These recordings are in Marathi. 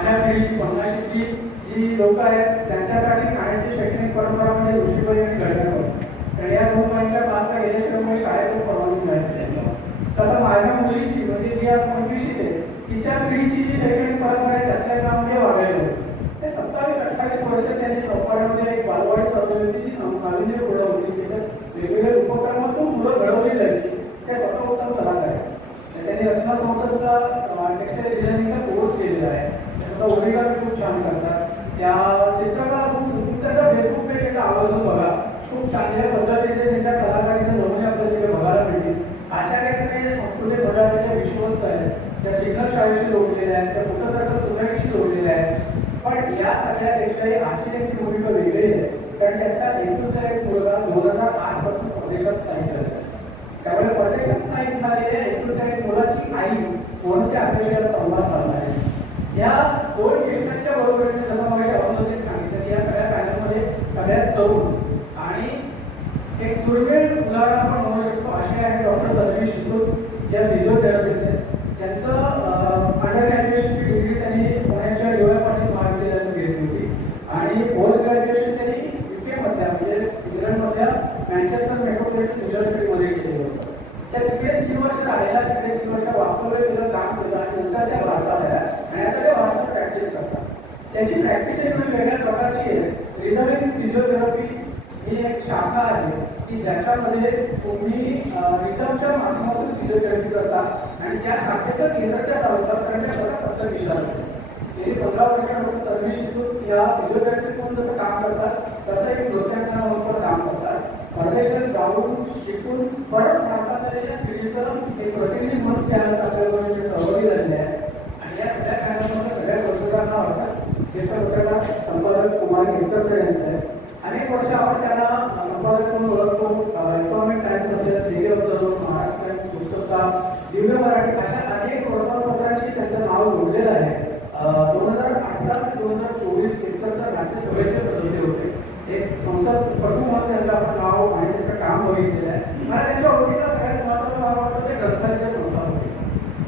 माझ्या पिढीची 50ची जी लोक आहेत त्यांच्यासाठी ठाण्याची शैक्षणिक परंपरा म्हणजे ऋषीबाई आणि गडकरी. तर या 2 महिन्याच्या क्लासला गेल्याशिवाय शाळेतून परवानगी मिळायची त्यांना. तसं माझ्या मुलीची म्हणजे जी आज 25शी आहे तिच्या पिढीची जी शैक्षणिक परंपरा आहे त्यातल्या नाव म्हणजे वागळे. ते 27-28 वर्ष त्यांनी चौपाड्यामध्ये एक बालवाडी सौंदर्याची नाविन्य घडवली. त्याच्यात वेगवेगळे उपक्रमातून मुलं घडवली जायची. ते स्वतः उत्तम कलाकार आहे. त्यांनी रचना संस्थेचा टेक्स्टाईल डिझायनिंगचा कोर्स केलेला आहे. त्यांचा ओरिगामी खूप छान करतात. त्या चित्रकला तुमच्या फेसबुक पेजला आवर्जून बघा. खूप चांगल्या पद्धतीचे त्यांच्या कलाकारीचे नमुने आपल्याला तिथे बघायला मिळतील. आचार्याकडे संस्कृती बजावण्याचे विश्वस्त आहेत. त्या सिग्नल शाळेशी जोडलेल्या आहेत, त्या मोटरसायकल सोसायटीशी जोडलेल्या आहेत. पण या सगळ्यापेक्षाही आचार्याची भूमिका वेगळी आहे. कारण त्याचा एकूणचा एक मुलगा 2008 पासून परदेशात स्थायिक झाला. त्यामुळे परदेशात स्थायिक झालेल्या एकूणच्या एक मुलाची आई म्हणून त्या आचार्याला संवाद साधला आहे. या 2 ज्येष्ठांच्या बरोबरीने जसं मग अरुंधतीने सांगितलं या सगळ्या पॅनलमध्ये सगळ्यात तरुण आणि एक दुर्मिळ उदाहरण आपण म्हणू शकतो असे आहे डॉक्टर तन्वी शितूर या फिजिओथेरपिस्ट आहेत. त्यांचं अंडर ग्रॅज्युएशनची डिग्री त्यांनी पुण्याच्या युवा पाटील महाविद्यालयातून घेतली होती आणि पोस्ट ग्रॅज्युएशन त्यांनी UK मधल्या म्हणजे इंग्लंडमधल्या मँचेस्टर मेट्रोपॉलिटन युनिव्हर्सिटीमध्ये केलेलं होतं. त्या तिकडे 3 वर्ष राहिला, तिकडे 3 वर्ष वास्तव्य केलं, काम केलं आणि नंतर त्या भारतात आल्या आणि आता ते भारतात प्रॅक्टिस करतात. त्याची प्रॅक्टिस एक वेगळ्या प्रकारची आहे. रिझर्विंग फिजिओथेरपी ही एक शाखा आहे की ज्याच्यामध्ये तुम्ही रिझर्वच्या माध्यमातून फिजिओथेरपी करता आणि त्या शाखेचं केंद्राच्या चालवतात कारण त्या स्वतः पत्तर विचार गेली 15 वर्षांपासून तन्वी शितूर या फिजिओथेरपिस्ट म्हणून जसं काम करतात तसं एक नृत्यांना म्हणून काम करतात. परदेशात जाऊन शिकून परत भारतात आलेल्या पिढीचं एक प्रतिनिधी म्हणून त्या आपल्याबरोबर सहभागी झालेले आहे. आणि या सगळ्या कार्यक्रमाला सगळ्या पत्रकारांना वाटतात ज्येष्ठ पत्रकार संपादक कुमार एकत्र यांचं आहे. अनेक वर्ष आपण त्यांना संपादक म्हणून ओळखतो. इकॉनॉमिक टाइम्स असेल, रेडिओ महाराष्ट्र पुस्तका, दिव्य मराठी अशा अनेक वर्तमानपत्रांशी त्यांचं नाव जोडलेलं आहे. 2018 ते 2024 एकतर राज्यसभेचे सदस्य होते. एक संसदपटू म्हणून त्यांचं आपण नाव आणि त्याचं काम बघितलेलं आहे. मला त्यांच्या ओळखीला सगळ्यात महत्त्वाचं मला वाटतं ते ग्रंथालयाच्या संस्था होती.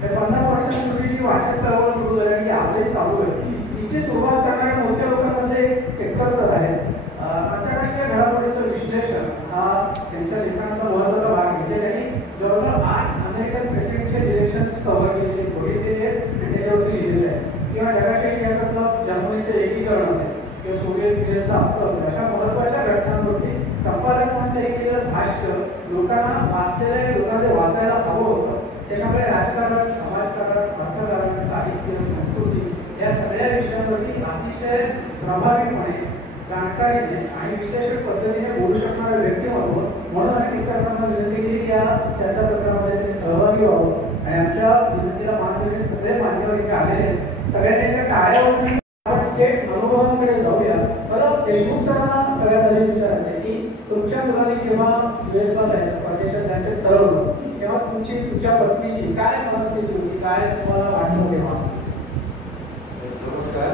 50 वर्षांपूर्वी जी वाचन चळवळ सुरू झाली आणि आजही चालू आहे तिची सुरुवात करणाऱ्या मोठ्या लोकांमध्ये केतकर सर आहेत. आंतरराष्ट्रीय घडामोडींचं विश्लेषण हा त्यांच्या लेखनाचा महत्त्वाचा भाग आहे. त्यांनी जवळजवळ 8 अमेरिकन प्रेसिडेन्शियल इलेक्शन्स कव्हर केलेले बघितलेले आणि त्याच्यावरती लिहिलेले आहे. किंवा जगाच्या इतिहासातलं जर्मनीचं एकीकरण असेल किंवा सोव्हिएत युनियनचं अस्त्र असेल अशा महत्त्वाच्या घटनांवरती संपादक म्हणून त्यांनी केलेलं भाष्य लोकांना वाचलेल्या लोकांना वाचायला हवं होतं. त्याच्यामुळे राजकारण, समाजकारण, अर्थकारण, साहित्य, संस्कृती या सगळ्या विषयांवरती अतिशय प्रभावीपणे जाणकारीने आणि विश्लेषक पद्धतीने बोलू शकणारं व्यक्तिमत्व म्हणून आम्ही टिकासांना विनंती केली की या चर्चा सत्रामध्ये त्यांनी सहभागी व्हावं आणि आमच्या विनंतीला मान देणे सगळे मान्यवर इथे आलेले सगळ्यांनी टाळ्यावर थेट अनुभवांकडे जाऊया. मला देशमुख सरांना सगळ्यात आधी विचारायचं की तुमच्या मुलांनी जेव्हा US ला जायचं परदेशात जायचं ठरवलं तेव्हा तुमच्या पत्नीची काय मनस्थिती होती, काय तुम्हाला वाटलं तेव्हा? नमस्कार.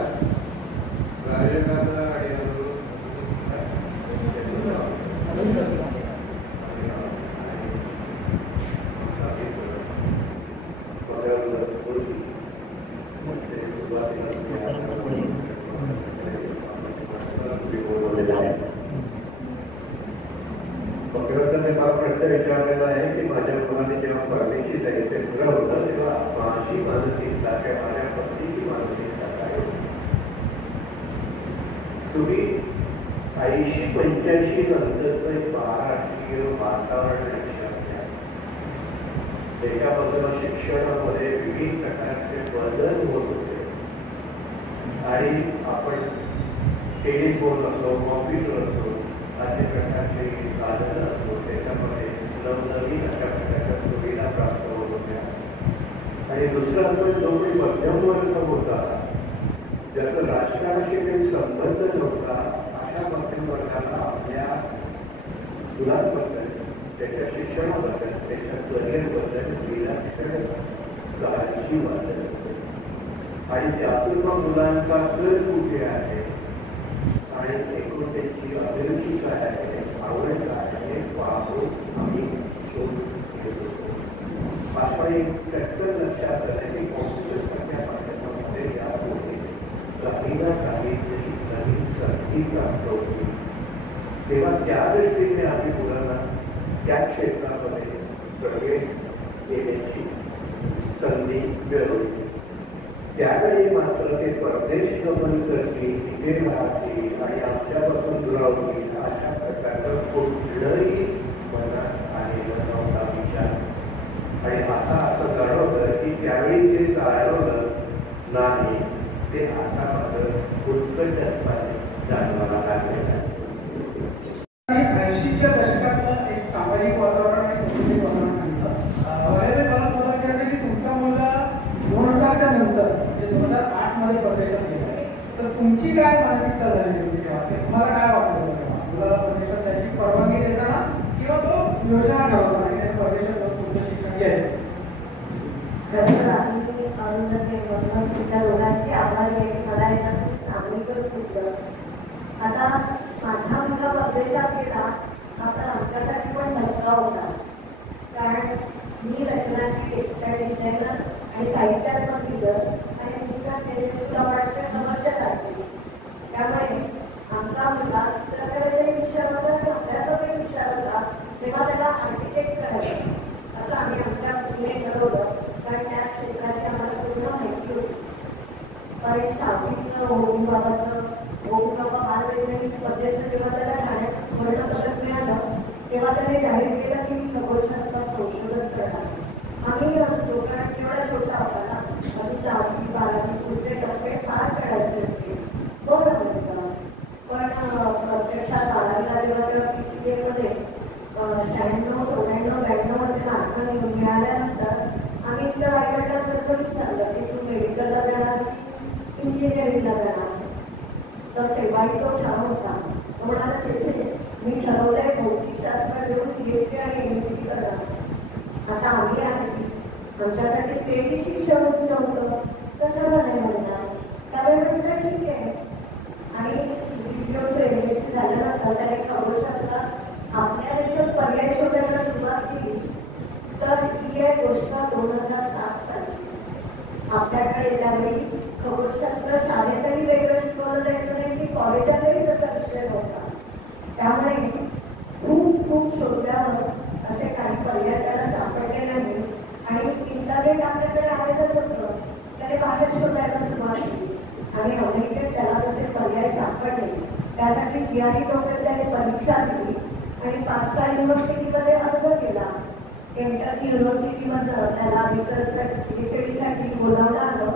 मला प्रश्न विचारलेला आहे की माझ्या मुलाने जेव्हा परदेशी जायचे ठरवलं तेव्हा माझी मानसिकता किंवा माझ्या पत्नीची मानसिकता काय होती? तुम्ही 80-85 नंतरचं एक महाराष्ट्रीय वातावरण लक्षात घ्या. त्याच्याबद्दल शिक्षणामध्ये विविध प्रकारचे बदल होत होते आणि आपण टेलिफोन बोर्ड असो, कॉम्प्युटर असो अशा प्रकारचे साधन असतो त्याच्यामध्ये नवनवीन अशा प्रकारच्या सुविधा प्राप्त होत होत्या. आणि दुसरं असं जो काही मध्यम वर्ग होता ज्याचं राजकारणाशी काही संबंध नव्हता अशा मध्यम वर्गाला आपल्या मुलांबद्दल, त्याच्या शिक्षणाबद्दल, त्याच्या करिअरबद्दल विलक्षण काळजी वाटत असते. आणि त्यातून मग मुलांचा कल कुठे आहे आणि एकूण त्याची अभिरुची काय आहे, आवड काय आहे पाहून आम्ही शोध घेत होतो. आपण एक चटकन लक्षात आलं की कॉम्प्युटरच्या माध्यमामध्ये या होते संधी प्राप्त होती, तेव्हा त्या दृष्टीने आम्ही मुलांना त्या क्षेत्रामध्ये प्रवेश घेण्याची संधी मिळवली. त्यावेळी मात्र ते परदेश गमन करतील, तिथे राहतील आणि आमच्यापासून दुरावतील अशा प्रकारचं कुठलंही मनात आलेलं नव्हता विचार. आणि आता असं जाणवलं की त्यावेळी जे जाणवलं नाही ते आता मात्र उत्कटपणे जाणवायला लागलेलं आहे. 80च्या दशकातलं एक सामाजिक वातावरण आणि कौटुंबिक वातावरण सांगितलं. वगैरे मला तुम्हाला विचारायचं की तुमचा मुलगा 2000च्या नंतर म्हणजे 2008 मध्ये परदेशात गेला, तर तुमची काय मानसिकता झाली होती तेव्हा? तुम्हाला काय वाटलं तेव्हा मुलाला परदेशात त्याची परवानगी देताना किंवा तो योजना ठरवताना की परदेशात जाऊन तुमचं शिक्षण घ्यायचं? खरं आम्ही तुमच्या दोघांची आभार आहे. मला याच्यातून चांगली पण खूप आता माझा मुलगा परदेशात गेला हा तर आमच्यासाठी पण धक्का होता, कारण मी रचनाची टेक्स्टाईल डिझायनर आणि साहित्यात पण दिलं आणि दुसरा टेक्स्टाईल कमर्शियल आर्टिस्ट. त्यामुळे आमचा मुलगा चित्रकलेचाही विषय होता आणि अभ्यासाचाही विषय होता, तेव्हा त्याला आर्किटेक्ट करायचं असं आम्ही आमच्या मुलीने ठरवलं, कारण त्या क्षेत्राची आम्हाला पूर्ण माहिती होती. कारण 6वीचं होळीबाबाचं गोकुळबाबा बालवैज्ञानिक स्पर्धेचं जेव्हा त्याला ठाण्याचं सुवर्णपदक मिळालं तेव्हा त्याने जाहीर केलं की मी खगोलशास्त्रात संशोधन करणार. आम्ही असतो कारण एवढा छोटा होता ना, अजून 10वी 12वी पुढचे टप्पे फार करायचे होते. बरं होतं, पण प्रत्यक्षात 12वीला जेव्हा तेव्हा PCA-मध्ये 96, 94, 92 असे मार्क मिळाल्यानंतर आम्ही त्या आईवडिलांसर्व विचारलं की तू मेडिकलला जाणार की इंजिनिअरिंगला जाणार. तर तेव्हाही तो ठाम होता. तो म्हणाला छे मी ठरवलंय भौतिकशास्त्र घेऊन BSc आणि MSc करणार. आता आम्ही आर्टिस्ट, आमच्यासाठी तेही शिक्षण उच्च होतं, कशाला नाही म्हणणार. त्यावेळी म्हटलं ठीक आहे. आणि BCA MSc झाल्यानंतर त्याने खगोलशास्त्रात आपल्या देशात पर्याय शोधायला सुरुवात केली. तर ही आहे गोष्ट 2007 सालची. आपल्याकडे त्यावेळी खगोलशास्त्र शाळेतही वेगळं शिकवलं जायचं नाही की कॉलेजातही तसा विषय नव्हता. त्यामुळे खूप शोधल्यावर असे काही पर्याय त्याला सापडले नाही आणि इंटरनेट आपल्याकडे आहेतच होतं, त्याने बाहेर शोधायला सुरुवात केली आणि अमेरिकेत त्याला तसे पर्याय सापडले. त्यासाठी GRE वगैरे त्याने परीक्षा दिली आणि 5 युनिव्हर्सिटीमध्ये अर्ज केला. केंटकी युनिव्हर्सिटीमधनं त्याला रिसर्च PhD बोलावलं आलं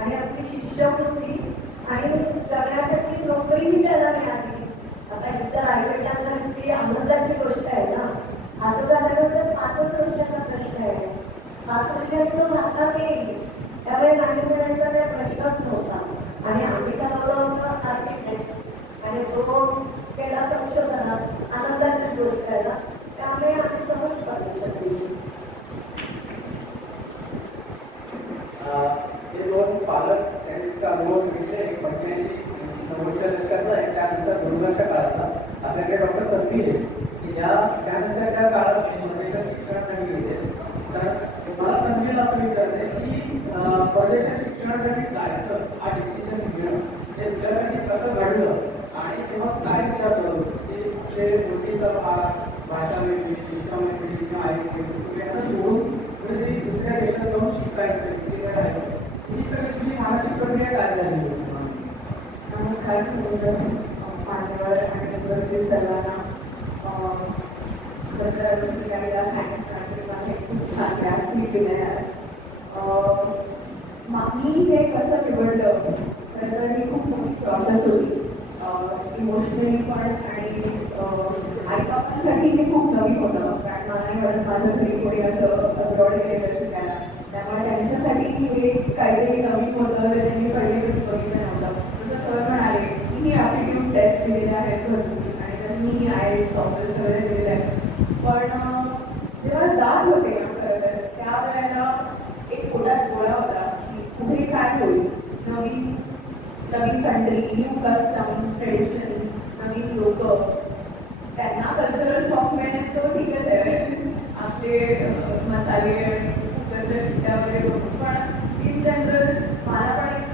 आणि आपली शिष्यवृत्ती आणि जगण्यासाठी नोकरीही त्याला मिळाली. आता इतर आईवडिलांसाठी आनंदाची गोष्ट आहे ना. असं झाल्यानंतर 5 वर्षाचा प्रश्न आहे. 5 वर्षांनी तो भारतात येईल, त्यामुळे नाही मिळायचा काही प्रश्नच नव्हता. आणि आम्ही ठरवलं होतं आर्किटेक्ट आणि तो केला संशोधनात. आनंदाची गोष्ट आहे ना, त्यामुळे आम्ही सहज परदेशात गेलो. हे 2 पालक त्यांचा अनुभव सांगितले. 85-90च्या दशकातला आहे, त्यानंतर 2000च्या काळातला. आपल्याकडे डॉक्टर तत्ती आहे की त्यानंतरच्या काळात परदेशात शिक्षणासाठी गेले. तर मला तन्वीला असं विचारलं आहे की परदेशात शिक्षणासाठी जायचं हा डिसिजन घेणं हे तुझ्यासाठी कसं घडलं आणि तेव्हा काय विचार करत होते? ते मोठीचा भाषा वेगळी, शिक्षण वेगळी किंवा तुम्ही आता सोडून कुठेतरी दुसऱ्या देशात जाऊन शिकायचं ही सगळी तुझी मानसिक प्रक्रिया काय झाली? नमस्कार मान्यवर आणि उपस्थित सर्वांना. खूप छान व्यासपीठ दिलं आहे. मी हे कसं निवडलं तर ही खूप मोठी प्रोसेस होती. इमोशनली पण आणि आईबापांसाठी हे खूप नवीन होतं, कारण मला नाही वाटत माझ्या घरी कोणी असं अब्रॉड गेलेलं शिकायला. त्यामुळे त्यांच्यासाठी हे काहीतरी नवीन होतं जे त्यांनी पहिले कधी बघितलं नव्हतं. जसं सर म्हणाले की मी ॲप्टिट्यूड टेस्ट दिलेले आहेत भरपूर आणि तर मी IELTS टॉफल सगळे दिलेले आहेत. पण जेव्हा जात होते खरं तर त्यावेळेला एक पोटात गोळा होता की पुढे काय होईल. नवीन कंट्री, न्यू कस्टम्स, ट्रेडिशन्स, नवीन लोक, त्यांना कल्चरल शॉक मिळेल तो ठीकच आहे. आपले मसाले आणि कुकरच्या शिट्ट्या वगैरे बघून, पण इन जनरल मला पण एक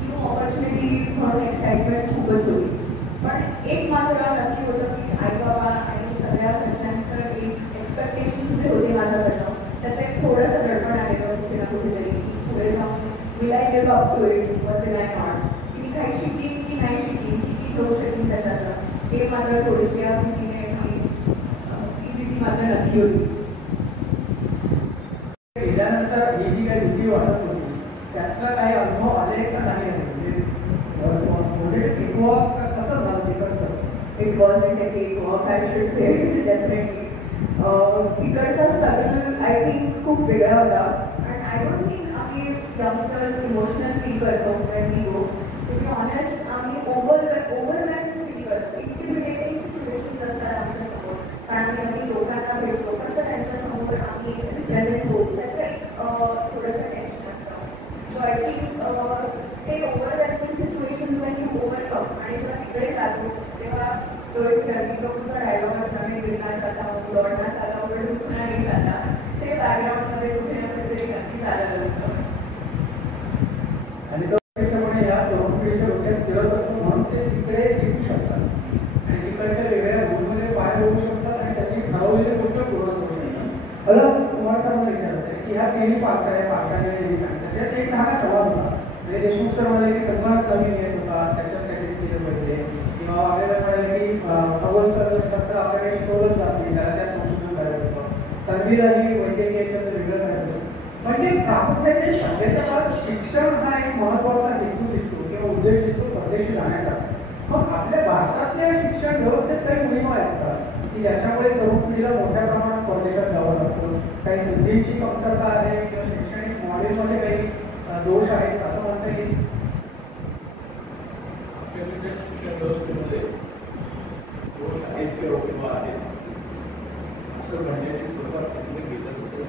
न्यू ऑपॉर्च्युनिटी म्हणून एक्साइटमेंट खूपच होती. त्याचं एक थोडंसं दडपण आलेलं कुठे ना कुठेतरी पुढे जाऊन will I live up to it or will I not, की मी काही शिकीन की नाही शिकीन, किती घेऊ शकेन त्याच्यातलं, हे मात्र थोडीशी या भीतीने ती भीती मात्र नक्की होती. गेल्यानंतर ही जी काही भीती वाटत होती त्यातला काही अनुभव आले का नाही म्हणजे कसं झालं तिकडचं? It wasn't a cakewalk, I should say, definitely. तिकडचा स्ट्रगल आय थिंक खूप वेगळा होता आणि आय डोंट थिंक आम्ही यंगस्टर्स इमोशनल फील करतो when we go. To be honest आम्ही ओव्हरवेल्म फील करतो. इंटिमिडेटिंग सिच्युएशन्स असतात आमच्यासमोर, कारण आम्ही लोकांना भेटतो, कसं त्यांच्यासमोर आम्ही रिप्रेझेंट होऊ, त्याचं एक थोडंसं टेन्शन असतं. सो आय थिंक ते overwhelming situations Wien you overcome आणि जेव्हा तिकडे जातो तेव्हा तो एक रविकपूरचा डायलॉग असणार मी विरनाश आता दौडण्यास आला वगैरे पुन्हा नाही चालला, ते बॅकग्राऊंडमध्ये कुठे ना कुठेतरी नक्की चालत असतं. आणि तो प्रत्यक्षपणे या तरुण पिढीच्या डोक्यात फिरत असतो म्हणून ते तिकडे येऊ शकतात आणि तिकडच्या वेगळ्या भूमीमध्ये पाय होऊ शकतात आणि त्याची ठरवलेली गोष्ट पूर्ण करू शकतात. मला कुमार साहेबांना विचारते की ह्या तिन्ही पार्टाने सांगितलं त्यात एक धागा सवाल होता म्हणजे देशमुख सरमध्ये की सगळं नवीन येत होता, त्याच्यात काहीतरी केलं पाहिजे किंवा आपल्याला म्हणाले की खगोल शस्त्र आपल्याकडे शिकवलंच जात नाही, त्याला त्यात संशोधन करायचं होतं, तन्वीलाही वैद्यकीय याच्यात वेगळं करायचं होतं. म्हणजे प्रामुख्याने शाळेच्या काळात शिक्षण हा एक महत्त्वाचा हेतू दिसतो किंवा उद्देश दिसतो परदेशी जाण्याचा. मग आपल्या भारतातल्या शिक्षण व्यवस्थेत काही मोहिमा आहेत का की ज्याच्यामुळे तरुण पिढीला मोठ्या प्रमाणात परदेशात जावं लागतं? काही संधीची कमतरता आहे किंवा शैक्षणिक मॉडेलमध्ये काही दोष आहेत असं म्हणता येईल? आपल्याकडे शिक्षण व्यवस्थेमध्ये दोष आहेत किंवा किंवा आहेत असं म्हणण्याची सुरुवात तुम्ही केलं होतं.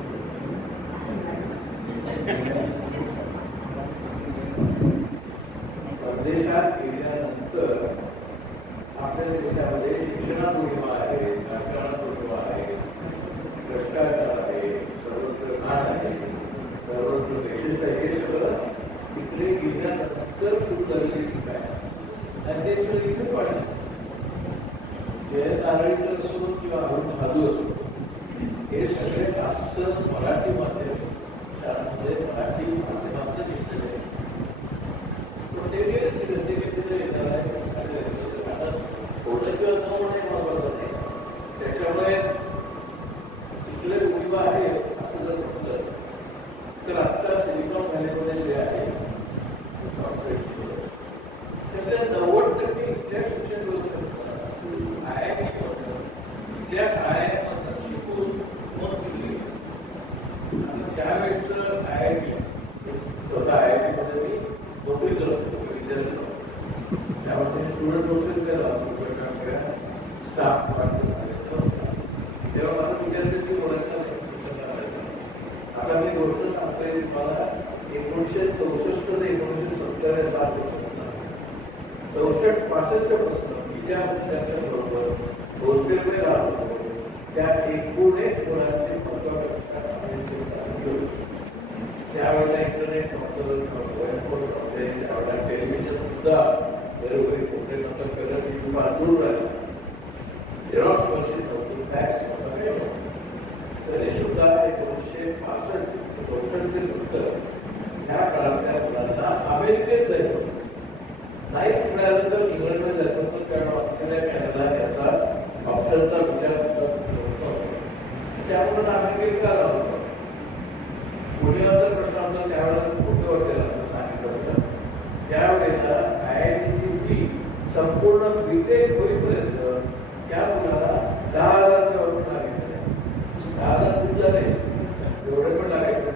परदेशात गेल्यानंतर आपल्या देशामध्ये शिक्षणात उणीवा आहे, राजकारणात उणीवा आहे, भ्रष्टाचार आहे, सर्वत्र घाण आहे, सर्वत्र वैशिष्ट्य हे सगळं तिकडे गेल्यानंतर सुरू झालेली ठिकाण आणि ते सगळं इथे पाहिजे. जयंत नारळीकर असो किंवा अरुण साधू असो हे सगळे जास्त मराठी माध्यम शाळांमध्ये मराठी माध्यमातून शिकलेले आहे. पण ते थोडं किंवा न होणे महत्वाचं नाही. त्याच्यामुळे इकडे उणीवा आहे असं जर म्हटलं तर आत्ता सिलिकॉन व्हॅलीमध्ये जे आहे सॉफ्टवेअर त्याच्या 90% इथल्या शिक्षण व्यवस्थेत IIT इथल्या IIM शिकून मग दिली. आणि त्यावेळेचं IIT स्वतः IIT मध्ये मी नोकरी करत होतो विद्यार्थी. त्यामध्ये स्टुडंट प्रोसेस केला स्टाफ तेव्हा माझं विद्यार्थ्यांची ओळख आता मी गोष्ट सांगतोय तुम्हाला 1964 ते 1970 या 7 वर्षांना 64-65 पासून मी ज्या विद्यार्थ्यांबरोबर हॉस्टेलमध्ये राहत होतो त्या एकूण एक मुलांचे त्यावेळेला इंटरनेट नव्हतं, त्यावेळेला टेलिव्हिजन सुद्धा घरोघरी कुठे नव्हतं, कलर टी फार दूर राहिला, झेरॉक्स मशीन नव्हती, फॅक्स नव्हता, तरी सुद्धा 1965-66 ह्या काळातल्या मुलांना अमेरिकेत जायचं होतं. नाहीच मिळालं तर इंग्लंडमध्ये जायचं होतं, कारण ऑस्ट्रेलिया कॅनडा याचा ऑप्शनचा विचार सुद्धा होता. त्यामुळे अमेरिकेत का राहतो पुण्याचा प्रश्न आपला त्यावेळेला मोठे वकिलांना सांगितलं होतं. त्यावेळेला IITची फी संपूर्ण बीटेक होईपर्यंत त्या मुलाला 10,000च्या वरून लागायचं. 10,000 खूप झाले, एवढे पण लागायचं.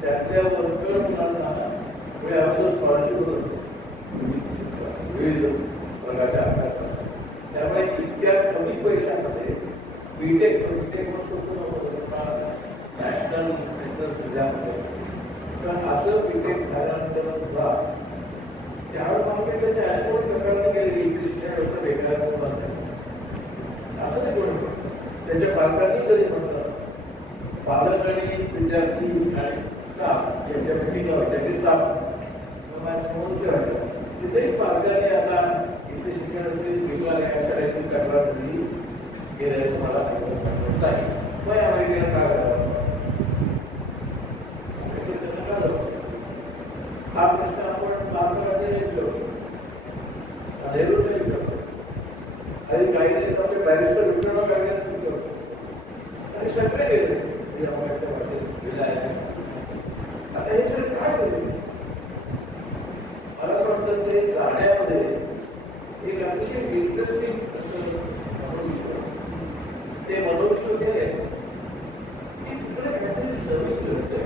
त्यातल्या वर्कर मुलांना आपलं स्कॉलरशिप होत असतो विविध वर्गाच्या अभ्यासासाठी. त्यामुळे इतक्या कमी पैशामध्ये बीटेक नॅशनल असं बीटेक झाल्यानंतर सुद्धा त्यावेळेस मला डॅशबोर्ड प्रकरण केलेली शिक्षण व्यवस्था वेगळ्या असं नाही कोणी त्याच्या पालकांनी जरी म्हटलं, पालक आणि विद्यार्थी आणि स्टाफ यांच्या मिटिंग त्यांनी स्टाफ समोर ठेवायचं. तिथेही पालकांनी आता इथे शिक्षण असेल किंवा या शाळेतील तक्रार दिली गेल्यास मला नाही मग अमेरिकेला काय करावं पाहिजे तर आपले बॅरिस्टर विक्रम करण्यात आणि सगळे गेले गेला आहे. आता हे सगळं काय करेल? मला असं वाटतं ते जाण्यामध्ये एक अतिशय इंटरेस्टिंग असं मनोविश्व ते मनोविश्व केले की तिकडे काहीतरी नवीन घडतंय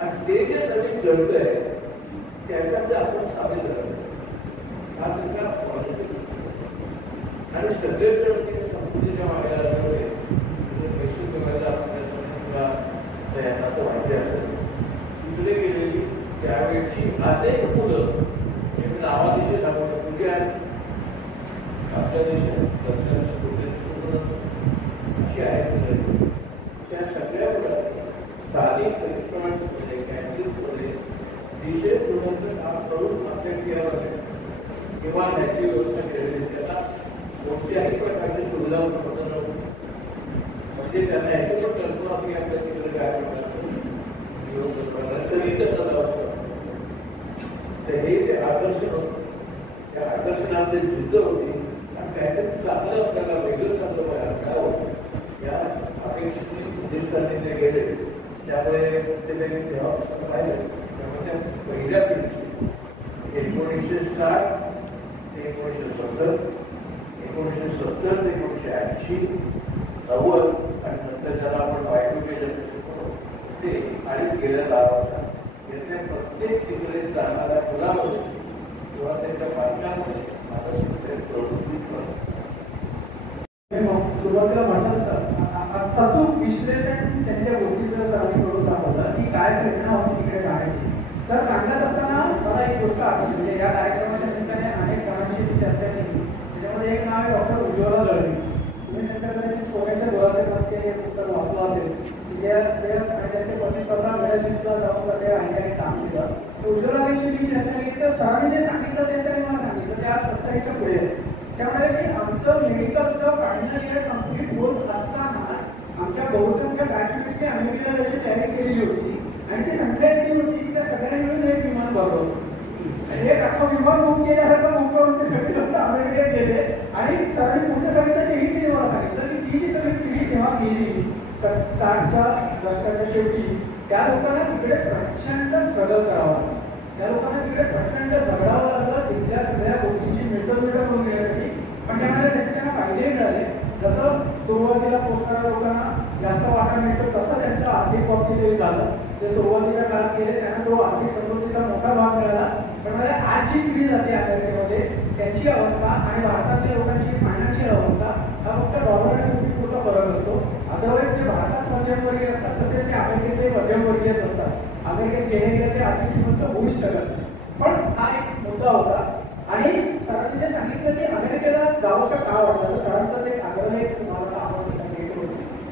आणि ते जे नवीन घडतंय त्याच्यामध्ये आपण सामील करायचं हा त्याचा पॉझिटिव्ह आणि सगळेच संस्कृतीच्या मागायला पैसे बघायला आपल्या समजा तयार तो माहिती असेल तिकडे गेलेली त्यावेळेची अनेक मुलं मी नावादिशी सांगू शकतो की आपल्या देशात अशी आहेत त्या सगळ्या मुलं स्थानिक रेस्टॉरंट्समध्ये कॅन्टीन्समध्ये विशेष मुलांचं काम करून आपल्या क्रियावर किंवा ह्याची व्यवस्था केलेली त्याला कोणत्याही प्रकारची सुविधा उपलब्ध नव्हती. म्हणजे त्यांना ह्याची पण कल्पना की आपल्या तिकडे काय तरी तर हे जे आकर्षण होतं त्या आकर्षणामध्ये जिद्द होती आणि काहीतरी चांगलं आपल्याला वेगळं चांगलं बघायला मिळावं या अपेक्षेने उद्दिष्टाने ते गेले. त्यामुळे ते तेव्हापासून पाहिलं त्यामुळे पहिल्या पिढीची 1960 ते 1970 1970 ते 1980 90 आणि नंतर ज्याला आपण Y2K जनरेशन ते आणि गेल्या 10 वर्षात यातल्या प्रत्येक तिकडे जाणाऱ्या मुलामध्ये किंवा त्यांच्या पालकांमध्ये आता प्रवृत्ती सुरुवातीला म्हणतात अचूक विश्लेषण त्यांच्या गोष्टीचं सरांनी करून दाखवलं की काय प्रेरणा होती तिकडे जाण्याची. सर सांगत असताना मला एक गोष्ट आठवली म्हणजे या कार्यक्रमाच्या निमित्ताने अनेक जणांशी चर्चा केली. त्याच्यामध्ये एक नाव आहे डॉक्टर उज्ज्वला दळवी. तुम्ही त्यांच्याकडे सोन्याच्या डोळ्याचे रस्ते हे पुस्तक वाचलं असेल की त्यांचे पती स्वतः मेडलिस्टला जाऊन कसे आणि काम केलं. उज्ज्वला देवीची मी चर्चा केली तर सरांनी जे सांगितलं तेच त्यांनी मला सांगितलं त्या 70च्या पुढे त्यामुळे की आमचं मेडिकलचं फायनल इयर कम्प्लीट होत असताना आमच्या बहुसंख्य बॅचमेट्सने अमेरिकेला त्याची तयारी केलेली होती आणि ती संख्या इतकी होती की त्या सगळ्यांनी मिळून एक विमान भरवलं. हे अख्खा विमान बुक केल्यासारखं बुक करून ते सगळे लोक अमेरिकेत गेले आणि सरांनी पुढे सांगितलं की ही मला सांगितलं की ती जी सगळी पिढी तेव्हा गेली 60च्या दशकाच्या शेवटी त्या लोकांना तिकडे प्रचंड स्ट्रगल करावं लागलं. त्या लोकांना तिकडे प्रचंड झगडावं लागलं तिथल्या सगळ्या गोष्टींची मिळतं करून घेण्यासाठी. पण त्यामध्ये त्याचे त्यांना फायदेही मिळाले. जसं सुरुवातीला पोचणाऱ्या लोकांना जास्त वाटा मिळतो तसं त्यांचं आर्थिक बाबतीतही झालं. ते सुरुवातीच्या काळात गेले त्यांना तो आर्थिक समृद्धीचा मोठा भाग मिळाला. त्यामुळे आज जी पिढी जाते अमेरिकेमध्ये त्यांची अवस्था आणि भारतातल्या लोकांची फायनान्शियल अवस्था हा फक्त डॉलर आणि रुपीपुरता फरक असतो. अदरवाईज ते भारतात मध्यमवर्गीय असतात तसेच ते अमेरिकेतले मध्यमवर्गीयच असतात. अमेरिकेत गेले ते अतिश्रीमंत होऊच शकत. पण हा एक मुद्दा होता आणि सरांनी जे सांगितलं की अमेरिकेला जावंसं का वाटलं तर सरांचं ते आग्रह एक तुम्हाला आवडतं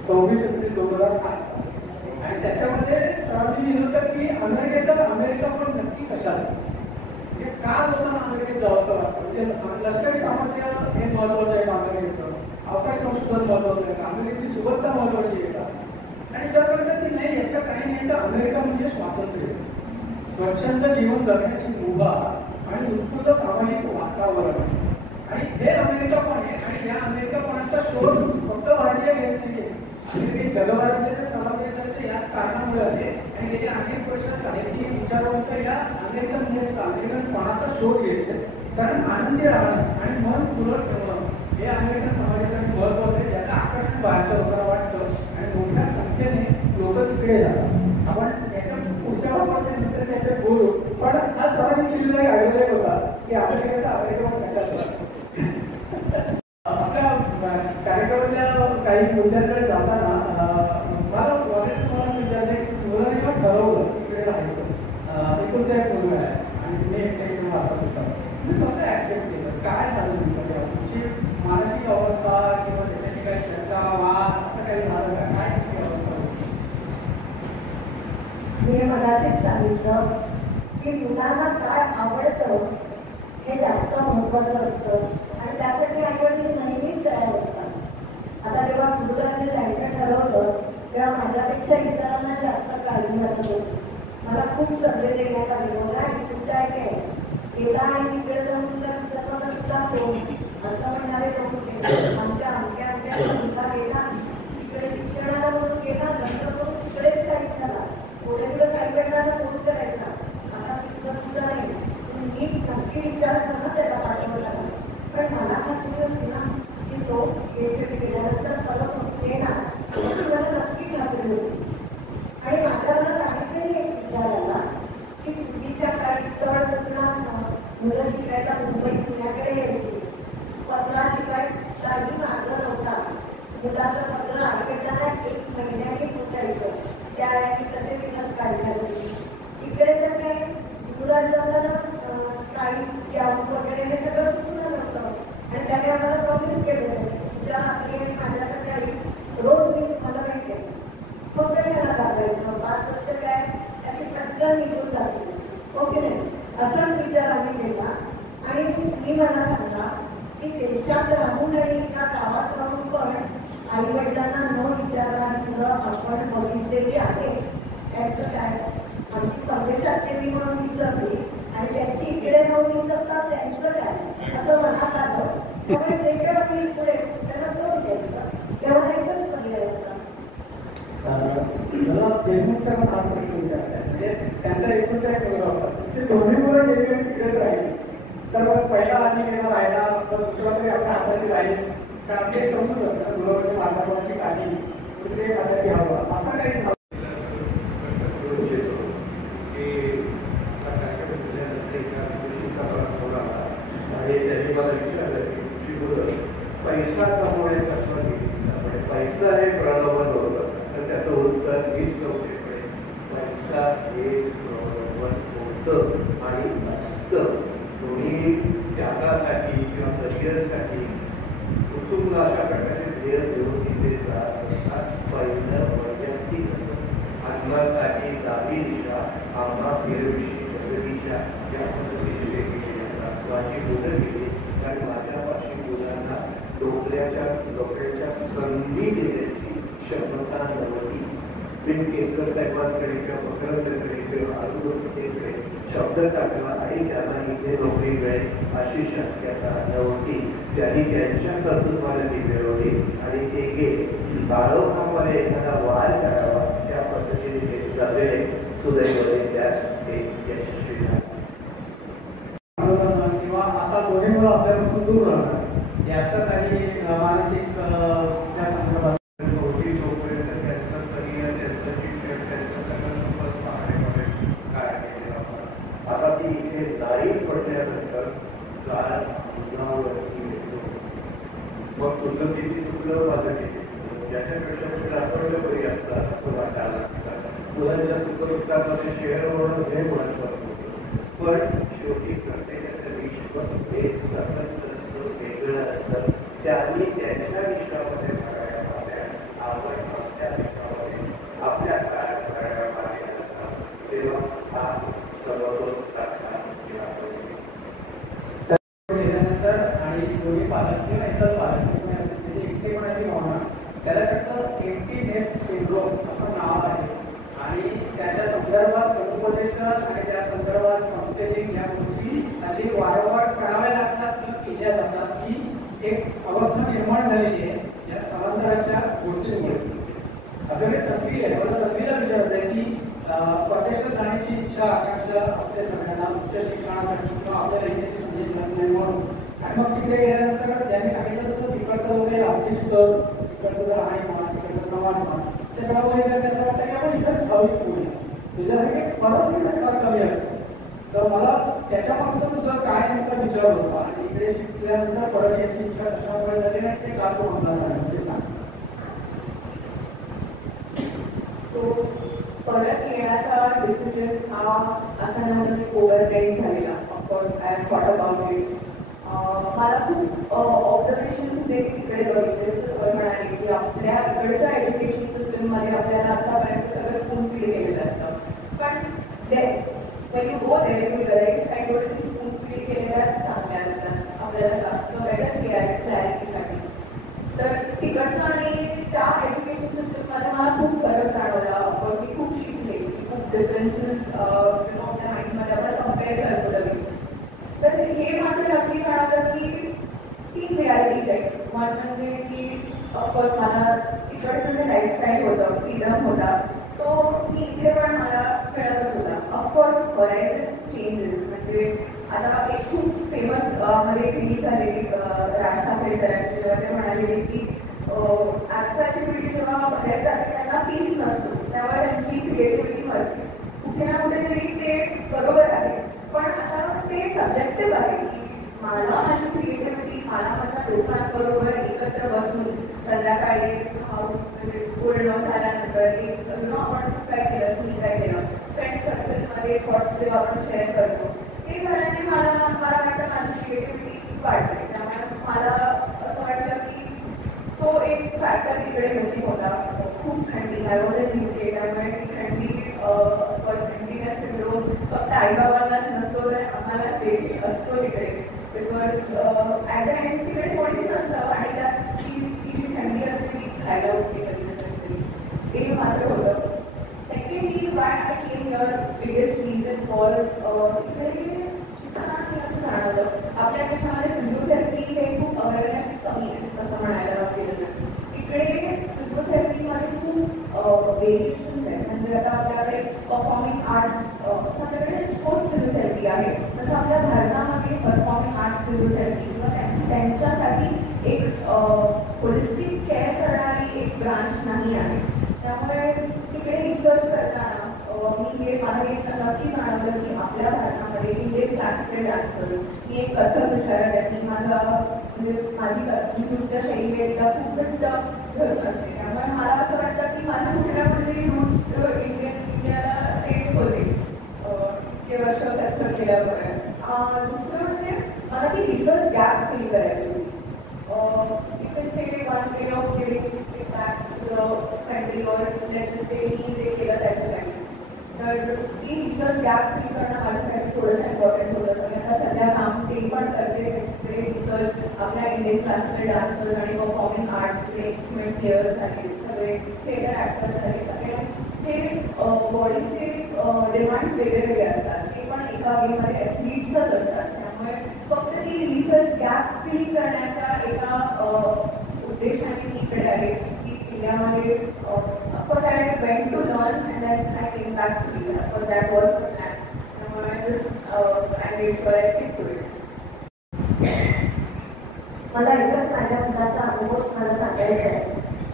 26 एप्रिल 2007 आणि त्याच्यामध्ये सरांनी लिहिलं होतं की अमेरिका पण नक्की कशाला म्हणजे का लोकांना अमेरिकेत जावंसं वाटतं. म्हणजे लष्करी सामर्थ्य हे महत्वाचं आहे अमेरिकेचं. अवकाश संशोधन महत्वाचं आहे. अमेरिकेची सुबत्ता महत्वाची आहे का. आणि सर म्हणतात की नाही याचं काही नाही तर अमेरिका म्हणजे स्वातंत्र्य स्वच्छंद जीवन जगण्याची मुभा आणि उत्कृष्ट सामाजिक वातावरण आणि हे अमेरिकापण आहे. आणि या अमेरिकापणाचा शोध फक्त भारतीय घेत नाहीये. अमेरिकेत जगभरातले स्थलांतरित याच कारणामुळे आले आणि गेल्या अनेक वर्षात साहित्यिक विचारवंत या अमेरिकनपणाचा शोध घेतले. कारण आनंदी राहणं आणि मन पुरत ठेवणं हे अमेरिकन समाजासाठी महत्वाचं आहे. याचं आकर्षण बाहेरच्या लोकांना वाटतं आणि मोठ्या संख्येने लोक तिकडे जातात. आपण याच्या पुढच्या वापरल्यानंतर त्याचे बोलू. पण हा सरांनी लिहिलेला एक आयोजक होता की अमेरिकेचा अमेरिकेवर कशाला आपल्या कार्यक्रमातल्या काही मुद्द्यांकडे जाताना मला तुम्हाला विचारलं की मुलांनी पण ठरवलं तिकडे राहायचं. एकूणचा एक मुलगा आहे आणि तुम्ही एकटे वाटत होता तुम्ही कसं ऍक्सेप्ट केलं काय झालं तुमची मानसिक अवस्था किंवा त्याच्याशी काही चर्चा वाद असं काही झालं का काय अवस्था मी मगाशीच सांगितलं की मुलांना काय आवडतं हे जास्त महत्वाचं असतं आणि त्यासाठी आईवडील नेहमीच तयार असतात. आता जेव्हा मुलांनी जायचं ठरवलं तेव्हा माझ्यापेक्षा इतरांना जास्त काळजी वाटत होती. मला खूप संधी देण्यात आली मला तू काय गेला आणि तिकडे जाऊन तर सर्व सुद्धा असं म्हणणारे लोक देशमुखचा पण हा प्रश्न विचारताय, म्हणजे त्यांचा एकूणचा एक मुलगा होता, तुमचे दोन्ही मुलं गेले तिकडेच राहिले, तर मग पहिला आधी गेला राहायला, तर दुसरा तरी आपल्या हाताशी राहील, कारण आपली एक समजूत असतं मुलं म्हणजे माताची काळजी, दुसरे एक हाताशी हवं असं काही आणि त्यांनी मला विचारलं की तुमची मुलं पैसा कमवणे कसं घेतली, पैसा हे प्रलोभन होतं, तर त्याचं उत्तर हीच नव्हते. पैसा हेच प्रलोभन होतं आणि असतं. दोन्ही त्यागासाठी किंवा करिअरसाठी कुटुंब अशा प्रकारे ध्येय देऊन तिथे जात असतात. पहिलं वैयक्तिक अन्नासाठी दावी दिशा आम्हा गिरविषयी जगदीच्या या पद्धतीने वेगळी असतात. माझी मुलं गेली कारण माझ्यापाशी मुलांना डोक्याच्या संधी देण्याची क्षमता नव्हती. बिन केतकर साहेबांकडे किंवा मकरंदकडे किंवा आरुदेकडे शब्द टाकला आणि त्यांना इथे नोकरी मिळेल अशी शक्यता नव्हती. त्यांनी त्यांच्या कर्तृत्वाने ती मिळवली आणि ते गेले. ताळोखामध्ये एखादा वार करावा त्या पद्धतीने ते सगळे सुदैवाने त्यात यशस्वी झाले. किंवा आता दोन्ही मुलं आपल्यापासून दूर राहणार याचं काही मानसिक त्या संदर्भात नोकरी जोपर्यंत त्यांचं करिअर, त्यांचं शिक्षण, त्यांचं सगळं पाहण्यामध्ये काय केलं. आता ती इथे नाही पडल्यानंतर गाळ अंगावरती येतो. मग तुझं किती चुकलं, माझं किती चुकलं, ज्याच्यापेक्षा तुला आठवलं बरी असतात असं वाटायला लागतात. मुलांच्या सुखदुःखामध्ये शेअर होणं हे महत्वाचं होतं. पण शेवटी प्रत्येकाचं विश्व हे स्वतंत्र असतं, वेगळं असतं. त्यांनी त्यांच्या विश्वामध्ये भरायला पाहिजे, आपण आपल्या विश्वामध्ये आपल्या काळात भरायला पाहिजे असतात. तेव्हा हा सर्वतोच सारखा गेल्यानंतर आणि दोन्ही पालक किंवा एकल पालक म्हणजे एकटेपणाची भावना त्याला फक्त एम्प्टी नेस्ट सिंड्रोम असं नाव आहे. आणि त्याच्या संदर्भात समुपदेशन आणि त्या संदर्भात काउन्सिलिंग या गोष्टी हल्ली वारंवार कराव्या लागतात किंवा केल्या जातात. ही एक अवस्था निर्माण झालेली आहे या स्थलांतराच्या गोष्टींमुळे. आपल्याकडे तन्वी आहे, मला तन्वीला विचारत आहे की परदेशात जाण्याची इच्छा आकांक्षा असते सगळ्यांना उच्च शिक्षणासाठी किंवा आपल्याला इथे संधी मिळत नाही म्हणून. आणि मग तिथे गेल्यानंतर त्यांनी सांगितलं तसं तिकडचं वगैरे आर्थिक स्तर, तिकडचं जर आहे म्हणा, तिकडचं समाज म्हणा, ते सगळं बघितलं त्याचं वाटतं की आपण इथंच स्थायिक होऊया. तुझ्यासाठी परत फार कमी असतं. तर मला त्याच्यामागचं तुझं काय नेमका विचार होता आणि इकडे शिकल्यानंतर परत याची इच्छा कशामुळे झाली आणि ते का तो म्हणणार नाही ते सांग. परत येण्याचा डिसिजन हा असा नव्हता की ओव्हरनाईट झालेला. Of course I have thought about it. मला खूप ऑब्झर्वेशन्स देखील तिकडे बघितले. जसं सर म्हणाले की आपल्या इकडच्या एज्युकेशन सिस्टममध्ये आपल्याला आतापर्यंत सगळं स्पून फीड केलेलं असतं. पण when you go there you realize काही गोष्टी स्पून फीड केलेल्या चांगल्या असतात आपल्याला जास्त बेटर क्लॅरिटीसाठी. तर तिकडचं आणि त्या एज्युकेशन सिस्टममध्ये मला खूप फरक जाणवला. ऑफकोर्स मी खूप शिकले, खूप डिफरन्सेस आपल्या माइंडमध्ये आपण कम्पेअर करतो लगेच. तर हे मात्र नक्की जाणवलं की 3 रियालिटी चेक्स. वन म्हणजे की ऑफकोर्स मला इकडचं जे लाईफस्टाईल होतं, फ्रीडम होता, तो मी इथे पण मला मिळतच होता. ऑफकोर्स होरायझन चेंजेस म्हणजे आता एक खूप फेमस मध्ये रिलीज झालेली राज ठाकरे सरांची, जेव्हा ते म्हणाले की आजकालची पिढी जेव्हा बाहेर जाते त्यांना पीस नसतो, त्यामुळे त्यांची क्रिएटिव्हिटी मरते. कुठे ना कुठेतरी ते बरोबर आहे. पण आता ते सब्जेक्टिव्ह आहे की मला माझी क्रिएटिव्हिटी, मला माझ्या लोकांबरोबर एकत्र बसून संध्याकाळी म्हणजे पूर्ण झाल्यानंतर एक आपण काय केलं, मी काय केलं, फ्रेंड सर्कलमध्ये थॉट्स जेव्हा आपण शेअर करतो, ते झाल्याने मला वाटतं माझी क्रिएटिव्हिटी वाढते. त्यामुळे मला असं वाटलं की तो एक फॅक्टर तिकडे मिसिंग होता. खूप थंडी, आय वॉज इन UK, त्यामुळे थंडी थंडीनेस सिंड्रोम फक्त आईबाबांनाच नसतो तर आम्हाला देखील असतो तिकडे. बिकॉज ॲट द एंड तिकडे कोणीच नसतं आणि त्यात ती जी थंडी असते ती खायला होती कधी ना कधीतरी. ते मात्र होतं. Secondly Y I came here, biggest reason was इकडे शिकताना मी असं जाणवलं आपल्या देशामध्ये फिजिओथेरपी हे खूप अवेअरनेस कमी आहे असं म्हणायला गेलं तर. इकडे फिजिओथेरपीमध्ये खूप व्हेरिएशन्स आहेत. म्हणजे म्हणजे आता आपल्याकडे परफॉर्मिंग आर्ट्स आपल्याकडे स्पोर्ट्स फिजिओथेरपी आहे, तसं आपल्या भारतामध्ये परफॉर्मिंग आर्ट्स फिजिओथेरपी किंवा त्यांच्यासाठी एक होलिस्टिक केअर करणारी एक ब्रांच नाही आहे. त्यामुळे तिकडे रिसर्च करताना मला हे नक्की जाणवलं की आपल्या भारतामध्ये इंडियन क्लासिकल डान्सर, मी एक कथक विचारत आहे, मी म्हणजे माझी नृत्यशैली आहे तिला खूप घट्ट धरून असते. त्यामुळे मला असं वाटतं की माझ्या कुठल्या कुठेतरी रूट्स इंडियाला टेक होते इतके वर्ष कथक केल्यामुळे. दुसरं म्हणजे मला ती रिसर्च गॅप फील करायची होती. You can say one way of giving it back to the country, or let's just say मी जे केलं त्याच्यासाठी. तर ती रिसर्च गॅप फील करणं माझ्यासाठी थोडंसं इम्पॉर्टंट होतं. मी आता सध्या काम ते पण करते, ते रिसर्च आपल्या इंडियन क्लासिकल डान्सर्स आणि परफॉर्मिंग आर्ट्स, इन्स्ट्रुमेंट प्लेयर्स झाले, सगळे थिएटर ॲक्टर्स झाले, सगळे जे बॉडीचे डिमांड्स वेगळे वेगळे असतात ते पण एका वेमध्ये ॲथलीट्सच असतात. त्यामुळे फक्त ती रिसर्च गॅप फील करण्याच्या एका उद्देशाने मी इकडे आले की इंडियामध्ये of course I went to learn and then I came back to India. Of course that was the plan. त्यामुळे just I made sure I stick to it. मला एकच माझ्या मुलाचा अनुभव मला सांगायचा आहे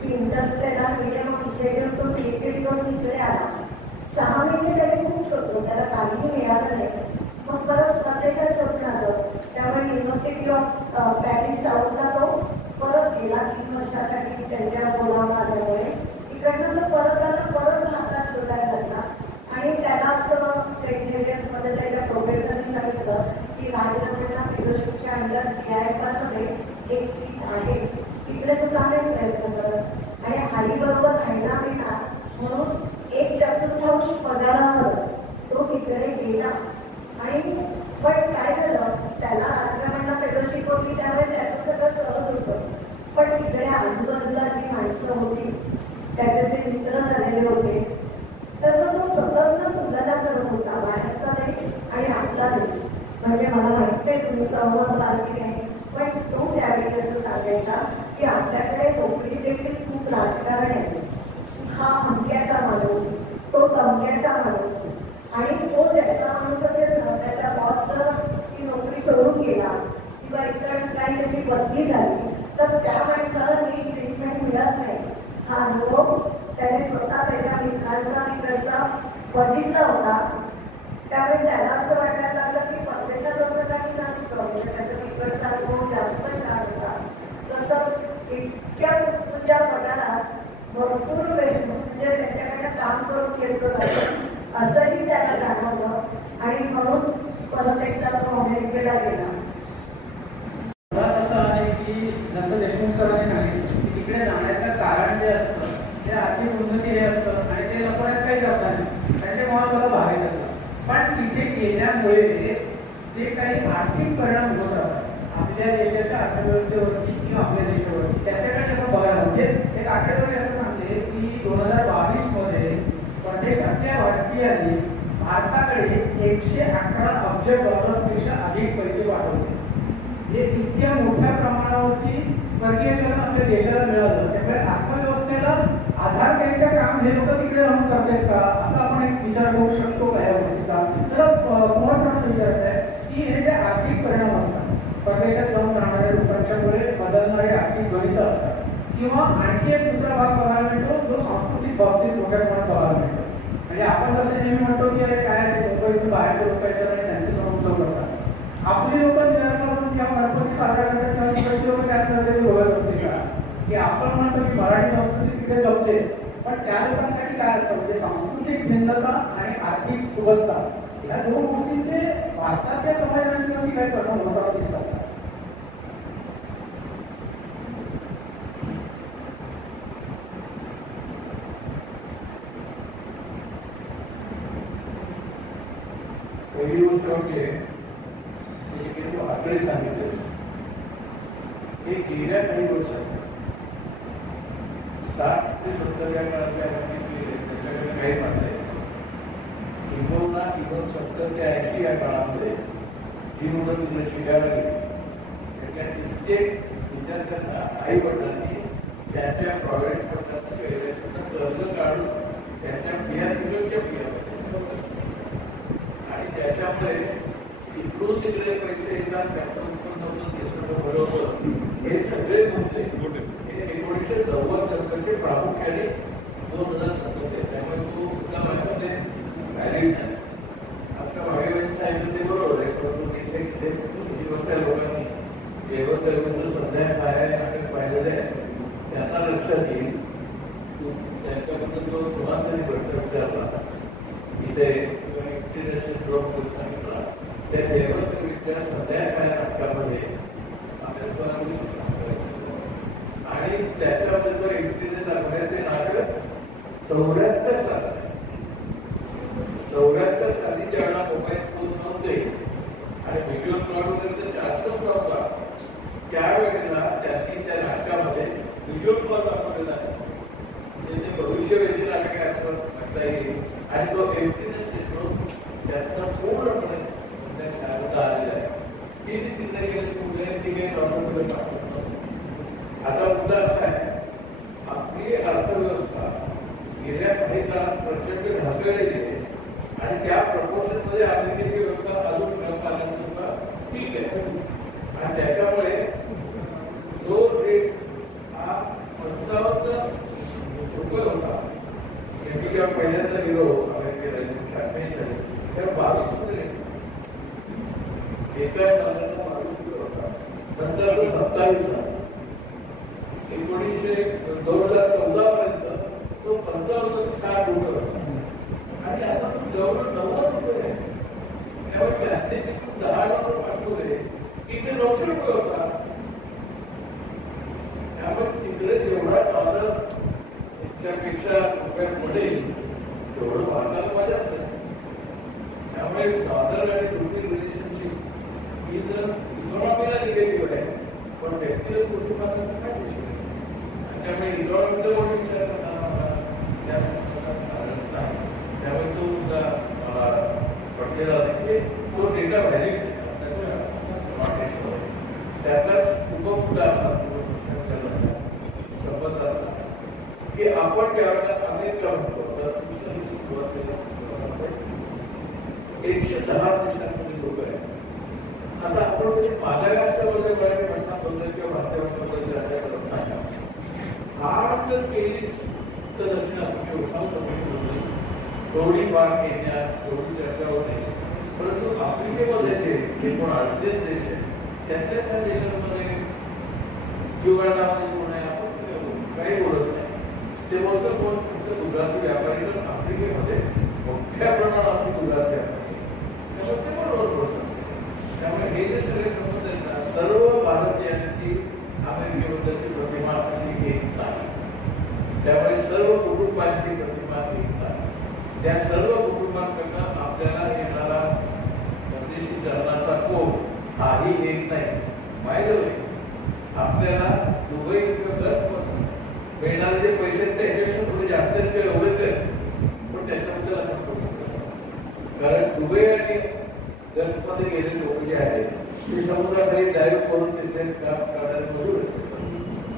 की इंटरस्टेलर मीडियम विषय घेऊन तो क्रिकेट करून इकडे आला. 6 महिने त्याने खूप शोधलो, त्याला काहीही मिळालं नाही. मग परत परदेशात शोधलं आलं. त्यामुळे युनिव्हर्सिटी ऑफ पॅरिस साऊथला तो परत गेला 3 वर्षासाठी त्यांच्या बोलावणं आल्यामुळे. इकडनं तो परत आला, परत भारतात शोधायला लागला आणि त्याला असं सेंट झेवियर्समध्ये त्याच्या प्रोफेसरनी सांगितलं की राजरत्ना फेलोशिपच्या अंडर DIFR एक सीट आहे, तिकडे तू जाण्याचा प्रयत्न करत आणि आईबरोबर राहायला मिळणार म्हणून 1/4 पगारावर तो तिकडे गेला. आणि पण काय झालं, त्याला राजरत्ना फेलोशिप होती त्यामुळे त्याचं सगळं सहज होतं. पण तिकडे आजूबाजूला जी माणसं होती, त्याचे जे मित्र झालेले होते, तर तो सतत तुलना करत होता बाहेरचा देश आणि आपला देश. म्हणजे मला माहिती आहे तुम्ही सहमत आहात की नाही, पण तो त्यावेळी असं सांगायचा की आपल्याकडे नोकरी देखील खूप राजकारण आहे. हा अमक्याचा माणूस, तो तमक्याचा माणूस, आणि तो ज्याचा माणूस असेल ना, त्याचा बॉस जर ती नोकरी सोडून गेला किंवा इतर ठिकाणी त्याची बदली झाली तर त्या माणसाला नीट ट्रीटमेंट मिळत नाही. हा अनुभव त्याने स्वतः त्याच्या मित्रांचा तिकडचा बघितला होता. त्यामुळे त्याला असं वाटायला लागलं की परदेशात असं काही नसतं, म्हणजे त्याचा तिकडचा अनुभव जास्त छान होता. तसंच इतक्या तुझ्या पगारात भरपूर वेळ म्हणजे त्याच्याकडे काम करून घेतलं जातं असंही त्याला जाणवलं आणि म्हणून परत एकदा तो अमेरिकेला गेला. मला असं आहे की जसं देशमुख सरांनी सांगितलं की तिकडे जाण्याचं कारण जे असतं ते आर्थिक उन्नती हे असतं आणि ते लोकांना काही करता नाही, आणि ते मला भारी करतात. पण तिथे गेल्यामुळे जे काही आर्थिक परिणाम होत राहतात आपल्या देशाच्या अर्थव्यवस्थेवरती किंवा आपल्या देशावरती, त्याच्याकडे आपण बघायला म्हणजे एक आठवड्यापूर्वी असं सांगले की 2022 मध्ये परदेशातल्या भारतीयांनी भारताकडे 111 अब्ज डॉलर्सपेक्षा अधिक पैसे पाठवले. हे इतक्या मोठ्या प्रमाणावरती परकीय चलन आपल्या देशाला मिळालं. त्यामुळे अर्थव्यवस्थेला आधार द्यायचं काम हे लोक तिकडे राहून करतात का, असं आपण एक विचार करू शकतो का या गोष्टीचा. तर महत्त्वाचा विचार आहे की हे जे आर्थिक परिणाम असतात परदेशात जाऊन राहणाऱ्या लोकांच्यामुळे बदलणारे आर्थिक गणित असतात, किंवा आणखी एक दुसरा भाग बघायला मिळतो जो सांस्कृतिक बाबतीत मोठ्या प्रमाणात बघायला मिळतो. म्हणजे आपण जसं नेहमी म्हणतो की अरे काय ते मुंबईतून बाहेरचे लोक येतात आणि त्यांचे सण उत्सव करतात. आपली लोक विचारपासून किंवा गणपती साजरा करतात तेव्हा तिकडची लोक त्यात नजरेने बघत असते का, की आपण म्हणतो की मराठी संस्कृती तिकडे जपते, पण त्या लोकांसाठी काय असतं म्हणजे सांस्कृतिक भिन्नता आणि आर्थिक सुबत्ता या 2 गोष्टींचे भारतातल्या समाजावरती काय परिणाम होताना दिसतात. पहिली गोष्ट म्हणजे तू आकडे सांगितले हे गेल्या काही वर्षात 60 ते 70 या काळातल्या त्याच्याकडे काही माणसं आहेत. किंबहुना इव्हन 70 ते 80 या काळामध्ये जी मुलं तिकडे शिकायला गेली त्याच्या कित्येक विद्यार्थ्यांना आई वडिलांनी त्यांच्या प्रायव्हेट कर्ज काढून त्याच्या फिया तिकडच्या फिया आणि त्याच्यामुळे इकडून तिकडे पैसे येतात त्यातून बरोबर हे सगळे मुद्दे हे 1990 प्रामुख्याने 2010 त्यामुळे तो मुद्दा माझ्यामध्ये व्हॅलिड नाही. आता भागेवाडी साहेब ते बरोबर आहे, परंतु इथे किती गोष्ट लोकांनी जेव्हा सध्या काय नाटक पाहिलेलं आहे त्यांना लक्षात येईल. त्यांच्याबद्दल जो तुम्हाला तरी प्रश्न विचारला इथे सांगितला त्या देवत्वरित्या सध्या काय नाटकामध्ये आणि त्याच्यामध्ये जो एकटीने दाखवण्याचे नाटक 74 साली ज्यावेळेला मोबाईल फोन नव्हते आणि व्हिडिओ प्लॉट वगैरे जास्तच नव्हता त्यावेळेला त्यांनी त्या नाटकामध्ये व्हिडिओ प्लॉट दाखवलेला आहे. म्हणजे भविष्यवेधी नाटक आहे असं म्हणता येईल आणि तो एकटीने चित्रून त्यातनं पूर्णपणे आलेला आहे. ही जी तिथे गेली पुढे ती काही आता मुद्दा असा आहे आपली अर्थव्यवस्था गेल्या काही काळात प्रचंड ढासळलेली आहे आणि त्या प्रपोर्शन मध्ये अमेरिकेची व्यवस्था अजून क्रम आल्यानंतर सुद्धा ठीक आहे आणि त्याच्यामुळे जो रेट हा 55 रुपये होता मी जेव्हा पहिल्यांदा गेलो अमेरिकेला 1998 साली तेव्हा 22 रुपये एका डॉलरला 22 रुपये होता. नंतर 27 2014 पर्यंत तो 55-60 रुपये होता आणि आता जवळ 90 रुपये आहे. त्यामुळे त्यांनी तिथून $10 पाठवले तिथे 900 रुपये होता. त्यामुळे तिकडे जेवढा डॉलर त्यापेक्षा रुपये पडेल तेवढं भारताला मजा असते. त्यामुळे डॉलर आणि रुपी रिलेशनशिप ही जर इकॉनॉमीला निगेटिव्ह आहे पण व्यक्तिगत कुटुंबाला काय दिसत आणि त्यामुळे इकॉनॉमीचा पण विचार करताना त्या नाही. त्यामुळे तो मुद्दा मला पटलेला की तो डेटा व्हॅलिड त्यातलाच उपमुद्दा असा संबंधात की आपण ज्यावेळेला अमेरिका म्हणतो तर सुरुवात केली 110 देशांमध्ये लोक आहेत. आता आपण म्हणजे मादागास्करमध्ये बऱ्याच भाषांबद्दल किंवा भारताबद्दल चर्चा करत नाही. फार जर केलीच तर दक्षिण आफ्रिका साऊथ आफ्रिकेमध्ये थोडीफार केन्या थोडी चर्चा होते. परंतु आफ्रिकेमध्ये जे 38 देश आहेत त्यातल्या त्या देशांमध्ये युगांडामध्ये कोण आहे आपण काही ओळख नाही. ते बोलतात कोण फक्त गुजराती व्यापारी तर आफ्रिकेमध्ये मोठ्या प्रमाणात गुजराती व्यापारी त्यामुळे ते बरोबर बोलतात. त्यामुळे हे जे सगळे संबंध आहेत ना सर्व भारतीयांची अमेरिकेबद्दलची प्रतिमा अशी एक नाही. त्यामुळे सर्व कुटुंबांची प्रतिमा एक नाही. त्या सर्व कुटुंबांकडनं आपल्याला येणारा परदेशी चलनाचा कोड हाही एक नाही. माहिती आपल्याला दुबई मिळणारे जे पैसे आहेत त्याच्यापेक्षा थोडे जास्त आहेत ते एवढेच आहेत पण त्याच्याबद्दल आपण करू शकतो. कारण दुबई आणि गल्फमध्ये गेले लोक जे आहेत ते समुद्राखाली डायव्ह करून तिथे काम करणारे मजूर आहेत.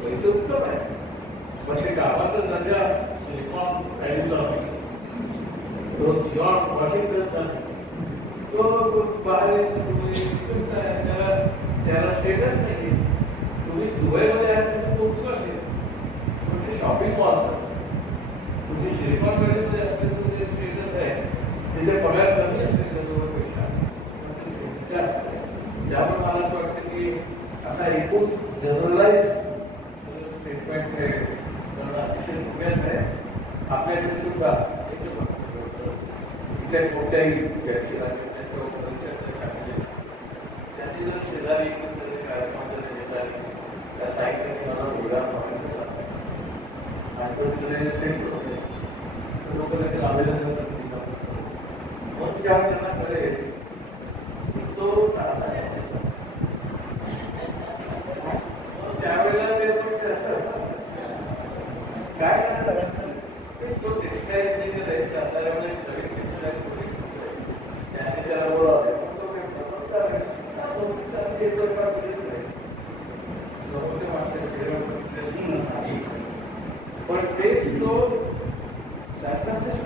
पैसे उत्तम आहे पण ते कामाचा दर्जा सिलिकॉन व्हॅलीचा नाही. तो न्यूयॉर्क वॉशिंग्टनचा तो बाहेर त्याला स्टेटस नाही. तुम्ही दुबईमध्ये आहात तो असेल पण ते शॉपिंग मॉल्स असतात. तुम्ही सिलिकॉन व्हॅलीमध्ये असले तर ते स्टेटस आहे तिथे पगार कमी असेल त्याच्यापेक्षा जास्त आहे. त्यामुळे मला असं वाटतं की असा एकूण जनरलाइज स्टेटमेंट हे करणं अतिशय मुख्याचं आहे. आपल्याकडे सुद्धा इथल्या कोणत्याही व्यक्तीला त्यांनी जर शेजारी कार्यक्रम जर शेजारी त्या साहित्याने मला मुलगा लोक त्याचे अभिनंदन करतात. मग ज्या त्यांना कळेल तो त्यावेळेला ते काय तो टेक्स्टाईल जाणाऱ्यामध्ये नवीन टेक्स्टाईल त्याने त्याला बोलावले पण तेच तो सॅन फ्रान्सिस्को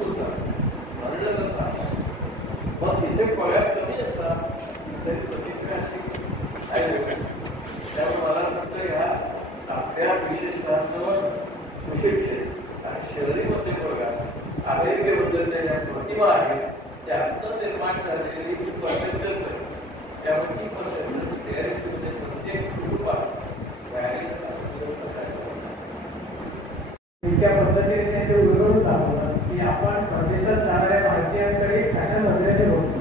अस्तित्व आहे त्यातनं निर्माण झालेली जी पर्सेंटेज आहे त्यामुळे ती पर्सेंटेज रिअलिटीमध्ये प्रत्येक कुटुंबात त्या पद्धतीने त्यांचे उलगडून दाखवतात की आपण परदेशात जाणाऱ्या भारतीयांकडे कशा नजरेने बघतो.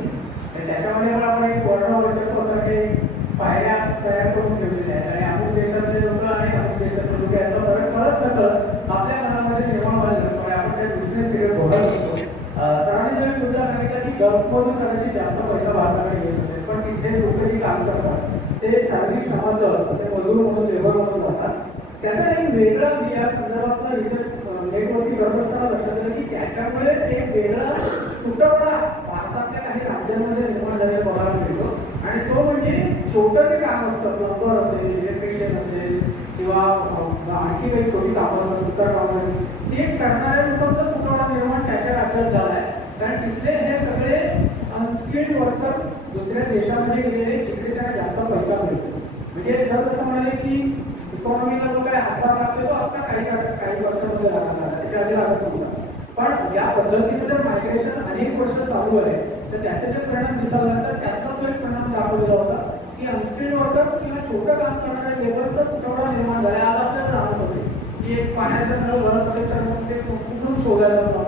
त्याच्यामध्ये पण आपण एक वर्णवर्चस्वासारखे पायऱ्या तयार करून ठेवलेल्या आहेत आणि अमुक देशातले लोक आणि अमुक देशातले लोक याचा फरक कळत नकळत आपल्या मनामध्ये निर्माण व्हायला लागतो आणि आपण त्या दुसरे पिरियड बघत असतो. सरांनी जो एक मुद्दा सांगितला की गल्फमधून कदाचित जास्त पैसा भारताकडे येत असेल पण तिथे लोक जी काम करतात ते शारीरिक समाजाचं असतं, ते मजूर म्हणून लेबर म्हणून जातात. त्याचा एक वेगळा या संदर्भातला रिसर्च नेटवरती करत असताना लक्षात आलं की त्याच्यामुळे एक वेगळा तुटवडा भारतातल्या काही राज्यांमध्ये निर्माण झालेला बघायला मिळतो आणि तो म्हणजे छोटं जे काम असतं, प्लंबर असेल, इलेक्ट्रिशियन असेल किंवा आणखी काही छोटी कामं असतात, सुतार कामं, ते करणाऱ्या लोकांचा तुटवडा निर्माण त्याच्या राज्यात झाला आहे. कारण तिथले हे सगळे अनस्किल्ड वर्कर्स दुसऱ्या देशामध्ये गेलेले जिकडे त्यांना जास्त पैसा मिळतो. म्हणजे सर कसं म्हणाले की इकॉनॉमीला जो काय हातभार लागतो तो आता काही वर्षामध्ये लागणार आहे, त्याच्या आधी लागत नव्हता. पण या पद्धतीमध्ये मायग्रेशन अनेक वर्ष चालू आहे तर त्याचे जे परिणाम दिसायला लागतात त्यातला तो एक परिणाम दाखवलेला होता की अनस्किल्ड वर्कर्स किंवा छोटं काम करणारे लेबर्सचा तुटवडा निर्माण झाला. आज आपल्याला जाणवत होते की एक पाण्याचं नळ गळत असेल तर मग ते कुठून शोधायला जातं,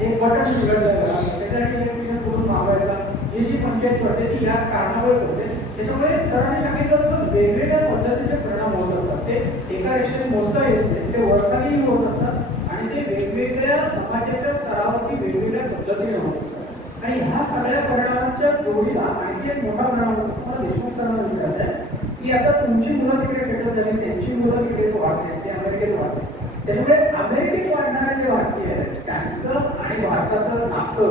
एक बटन बिघडलं त्याच्यासाठी इलेक्ट्रिशियन कुठून मागवायचा, ही जी पंचायत पडते ती या कारणामुळे होते. त्याच्यामुळे सरांनी सांगितलं तसं वेगवेगळ्या पद्धतीचे परिणाम होत असतात. ते एका रेषेने मोजता येत नाही, ते वर्षानेही होत असतात आणि ते वेगवेगळ्या समाजाच्या स्तरावरती वेगवेगळ्या पद्धतीने होत असतात. आणि ह्या सगळ्या परिणामांच्या जोडीला आणखी एक मोठा परिणाम होतो. मला देशमुख सरांना विचारत आहे की आता तुमची मुलं तिकडे सेटल झाली, त्यांची मुलं तिकडेच वाढते, ते अमेरिकेत वाढते. त्याच्यामुळे अमेरिकेत वाढणारे जे भारतीय आहेत त्यांचं आणि भारताचं नातं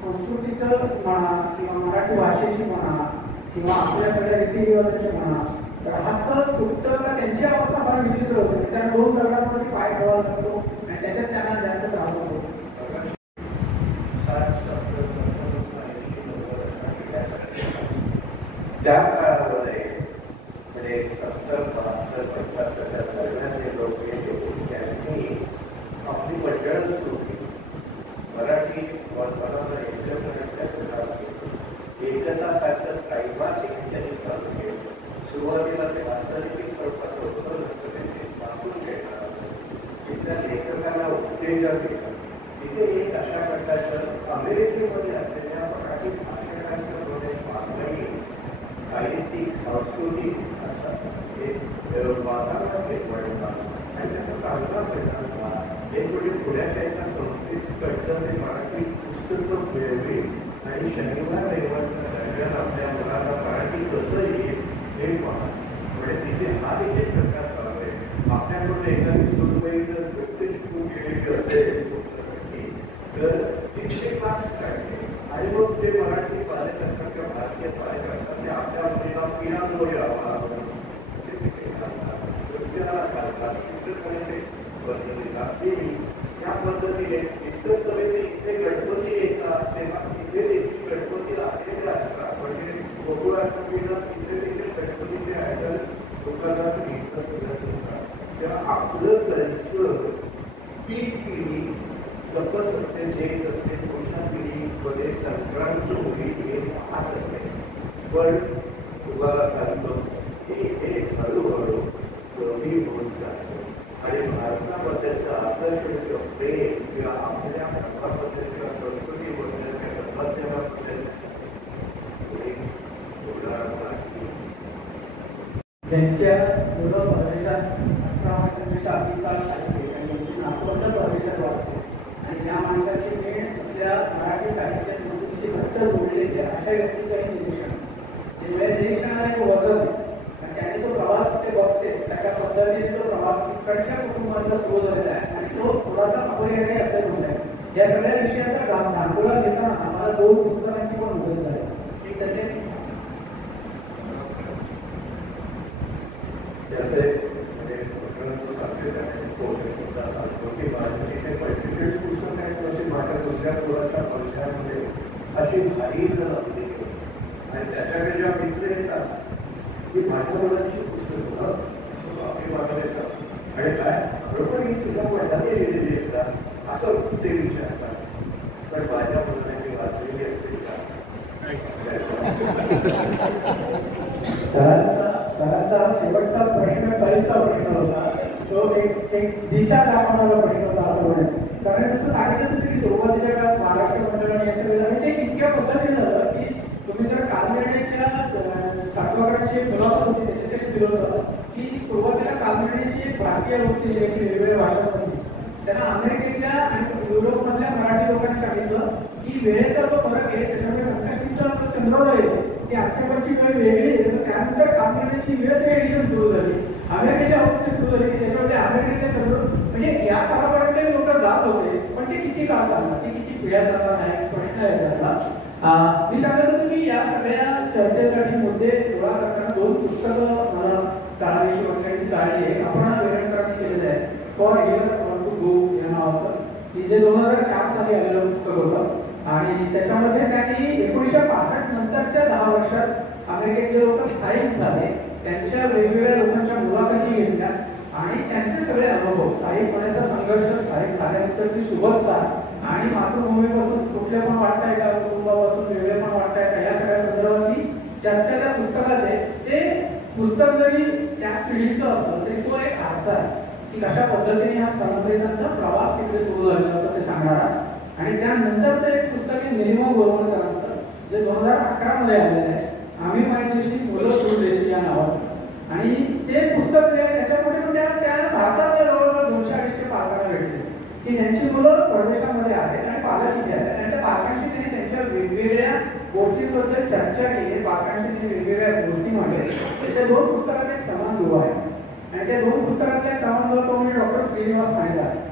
संस्कृतीचं म्हणा किंवा मराठी भाषेशी म्हणा किंवा आपल्या सगळ्या रीतिरिवाजाचे म्हणा तर हातचं तुटतं का त्यांची अवस्था फार विचित्र होते. त्यांना दोन दगडांवरती पाय ठेवावा लागतो आणि त्याच्यात त्यांना जास्त त्रास होतो. त्या काळामध्ये म्हणजे 70-72-75 दरम्यान जे लोक गेले त्यांनी आपली मंडळ सुरू केली. मराठी वर्तमानाला एकता सारखं त्रैमासिक त्यांनी चालू केलं. सुरुवातीला ते वास्तविक स्वरूपाचं होतं, नंतर ते मागून घेणार असं इथल्या लेखकाला उत्तेजन देतात. तिथे एक अशा प्रकारचं अमेरिकेमध्ये असलेल्या मराठी भाषकांचं मागणी साहित्यिक सांस्कृतिक असतात हे वातावरण निर्माण होतात आणि त्याचा चांगला परिणाम झाला. एक म्हणजे पुण्याच्या एका संस्कृतीकडचं ते मराठी पुस्तकं मिळवली आणि शनिवार रविवारच्या दरम्यान आपल्या मुलाला मराठी कसं येईल हे पहा. म्हणजे तिथे हा देखील प्रकार चालू आहे. आपल्याकडून एखादी सुरुवाई जर नृत्य शिकून गेलेली असेल पुस्तकाची तर 100 क्लास काढले आणि मग ते मराठी पालक असतात किंवा भारतीय पालक असतात ते आपल्या मुलीला पियानो यावा नृत्याला घालतात, चित्रकलेचे या पद्धतीने इतकंच नव्हे ते इथे गणपती येतात तेव्हा तिथे देखील गणपतीला आलेले असतात. म्हणजे गोकुळाष्टमीला तिथे देखील गणपतीचे आयडल लोकांना घेतलं फिरत असतात. तेव्हा आपलं कल्चर ती पिढी जपत असते, देत असते, पुढच्या पिढीमध्ये संक्रांत होईल हे पाहत असते. पण तुम्हाला सांगतो की हे हळूहळू कमी होत जातं आणि भारताबद्दलचं आपलं प्रेम किंवा आपल्या भारताबद्दल किंवा संस्कृतीबद्दल किंवा माध्यमाबद्दल त्यांच्या मुलं परदेशात 18 वर्षांपेक्षा अधिक काळ साहित्य आणि त्यांची नातवंड परदेशात वाचते आणि या माणसाची मेन आपल्या मराठी साहित्य संस्कृतीची घट्ट जोडलेली आहे अशा व्यक्तीचं निरीक्षण निरीक्षणाला एक वजन आणि त्याने तो प्रवास ते बघते त्याच्या पद्धतीने तो प्रवास तिकडच्या कुटुंबातला सुरू झालेला आहे आणि तो थोडासा अपरिहार्य असेल म्हणत आहे. या सगळ्या विषयाचा धांडोळा घेताना आम्हाला 2 पुस्तकांची पण मदत झाली. एक त्याचे जैसे म्हणजे की माझी 45 पुस्तक आहेत माझ्या दुसऱ्या मुलाच्या पंथामध्ये अशी भारी लागली आणि त्याच्याकडे जेव्हा मित्र येतात की माझ्या मुलांची पुस्तकं आपली मागणी येतात आणि काय बरोबर ही तुझ्या वडिलांनी लिहिलेली येतात असं ते विचारतात. पण माझ्या पुस्तकाची वाचलेली असतील का? सरांचा शेवटचा प्रश्न पहिला प्रश्न होता तो एक दिशा दाखवणारा प्रश्न होता असं म्हणेल. कारण जसं सांगितलं होतं की सुरुवातीच्या काळात महाराष्ट्र मंडळाने हे सगळं झालं ते इतक्या पद्धतीने झालं की तुम्ही जर कालमेडीच्या साठवाकरांची एक मुलाखत होती त्याच्यातही दिलं होतं की सुरुवातीला कालमेडीची एक भारतीय होती ज्याची वेगवेगळ्या भाषांमध्ये त्यांना अमेरिकेतल्या आणि युरोपमधल्या मराठी लोकांनी सांगितलं की वेळेचा जो फरक आहे त्याच्यामुळे संकष्टीचा जो चंद्रोदय आहे ती आजच्याकडची वेळ वेगळी आहे. तर त्यानंतर कालमेडीची वेळच एडिशन सुरू झाली अमेरिकेच्या बाबतीत सुरू झाली की त्याच्यामध्ये अमेरिकेच्या चंद्र म्हणजे या काळापर्यंत लोक जात होते पण ते किती काळ चालणार ते किती पिढ्या चालणार नाही प्रश्न आहे त्याचा. मी सांगत होतो की या सगळ्या चर्चेसाठी मुद्दे गोळा करताना 2 पुस्तकं मला चाळावीशी वाटण्याची चाळली आहे. आपण वेळेकरांनी केलेलं आहे फॉर हिअर टू गो या नावाचं की जे 2004 साली आलेलं पुस्तक होतं आणि त्याच्यामध्ये त्यांनी 1965 नंतरच्या 10 वर्षात अमेरिकेत जे लोक स्थायिक झाले त्यांच्या वेगवेगळ्या लोकांच्या मुलाखती घेतल्या आणि त्यांचे सगळे अनुभव स्थायिकपणाचा संघर्ष स्थायिक झाल्यानंतरची सुबत्ता आणि मातृभूमीपासून कुठले पण वाटताय का कुटुंबापासून वेगळे पण वाटताय का या सगळ्या संदर्भातली चर्चा त्या पुस्तकात आहे. ते पुस्तक जरी त्या पिढीचं असलं तरी तो एक आरसा आहे की कशा पद्धतीने हा स्थलांतरितांचा प्रवास तिकडे सुरू झालेला होता ते सांगणारा. आणि त्यानंतरचं एक पुस्तक आहे निलिमा गोरवणकरांचं जे 2011 मध्ये आलेलं आहे आम्ही मायदेशी मुलं सुरदेशी या नावाचं. आणि ते पुस्तक जे आहे त्याच्यामध्ये त्या भारतातल्या जवळजवळ 200-250 पालकांना भेटले की ज्यांची मुलं परदेशामध्ये आहेत आणि पालक इथे आहेत आणि त्या पालकांशी त्यांनी त्यांच्या वेगवेगळ्या गोष्टींबद्दल चर्चा केली पालकांशी त्यांनी वेगवेगळ्या गोष्टी मांडल्या. त्या 2 पुस्तकात एक समान दुवा आहे आणि त्या 2 पुस्तकातल्या समान दुवा तो म्हणजे डॉक्टर श्रीनिवास नायडू आहे.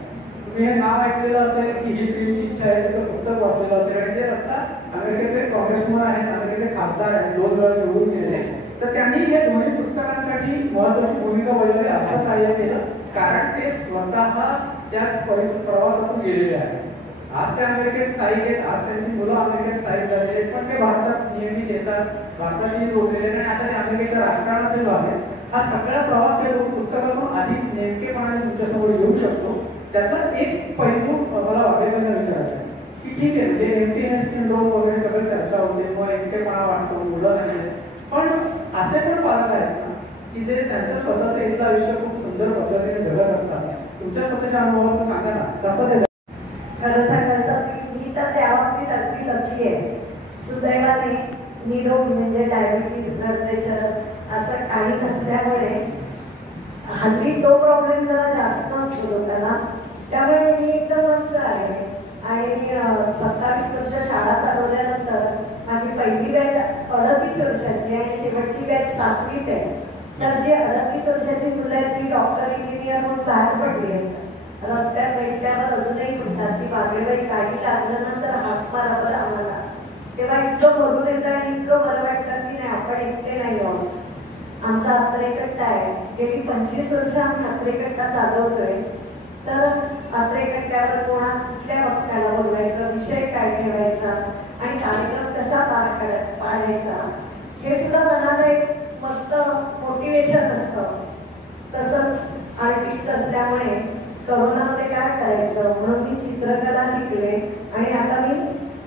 तुम्ही हे नाव ऐकलेलं असेल की ही स्त्रीची इच्छा आहे तर पुस्तक वाचलेलं असेल आणि ते आता अमेरिकेचे काँग्रेसमन आहेत अमेरिकेचे खासदार आहेत 2 वेळा निवडून गेलेले. तर त्यांनी या दोन्ही पुस्तकांसाठी महत्वाची भूमिका बजावली अर्थसहाय्य केलं कारण ते स्वतः त्याच प्रवासातून गेलेले आहेत. आज ते अमेरिकेत स्थायिक आहेत आज त्यांची मुलं अमेरिकेत स्थायिक झालेले आहेत पण ते भारतात नियमित येतात भारताशी जोडलेले आणि आता ते अमेरिकेच्या राजकारणातील आहेत. हा सगळा प्रवास या 2 पुस्तकातून अधिक नेमकेपणाने तुमच्यासमोर येऊ शकतो. त्याचा एक पैलू मला वाटेकरांना विचारायचा आहे की ठीक आहे म्हणजे एम्प्टीनेस सिंड्रोम वगैरे सगळं चर्चा होते मग एकटेपणा वाटतो मुलं नाही पण असे पण पालक आहेत ना की जे त्यांचं स्वतःचं इथलं आयुष्य खूप सुंदर पद्धतीने जगत असतात. तुमच्या स्वतःच्या अनुभवातून सांगा ना कसं ते खरं सांगायचं मी तर त्या बाबतीत अगदी लकी आहे. सुदैवाने निरोग म्हणजे डायबिटीज ब्लड प्रेशर असं काही नसल्यामुळे हल्ली तो प्रॉब्लेम जरा जास्त असतो लोकांना त्यामुळे मी एकदम मस्त आहे. आणि 27 वर्ष शाळा चालवल्यानंतर माझी पहिली बॅच 38 वर्षाची आणि शेवटची बॅच 7वीत आहे. तर जी 38 वर्षाची मुलं आहेत ती डॉक्टर इंजिनियर म्हणून बाहेर पडली आहेत. रस्त्यात भेटल्यावर अजूनही म्हणतात की बागेबाई काही लागलं ना तर हात मारा बरं आम्हाला. तेव्हा इतकं भरून येतं आणि इतकं बरं वाटतं की नाही आपण एकटे नाही आहोत. आमचा आत्रेकट्टा आहे गेली 25 वर्ष आम्ही आत्रेकट्टा चालवतोय. तर आत्रेकट्ट्यावर कुठल्या वक्त्याला बोलवायचं विषय काय ठेवायचा आणि कार्यक्रम कसा पाडायचा हे सुद्धा मनाला एक मस्त मोटिवेशन असतं. तसंच आर्टिस्ट असल्यामुळे करोनामध्ये काय करायचं म्हणून मी चित्रकला शिकले आणि आता मी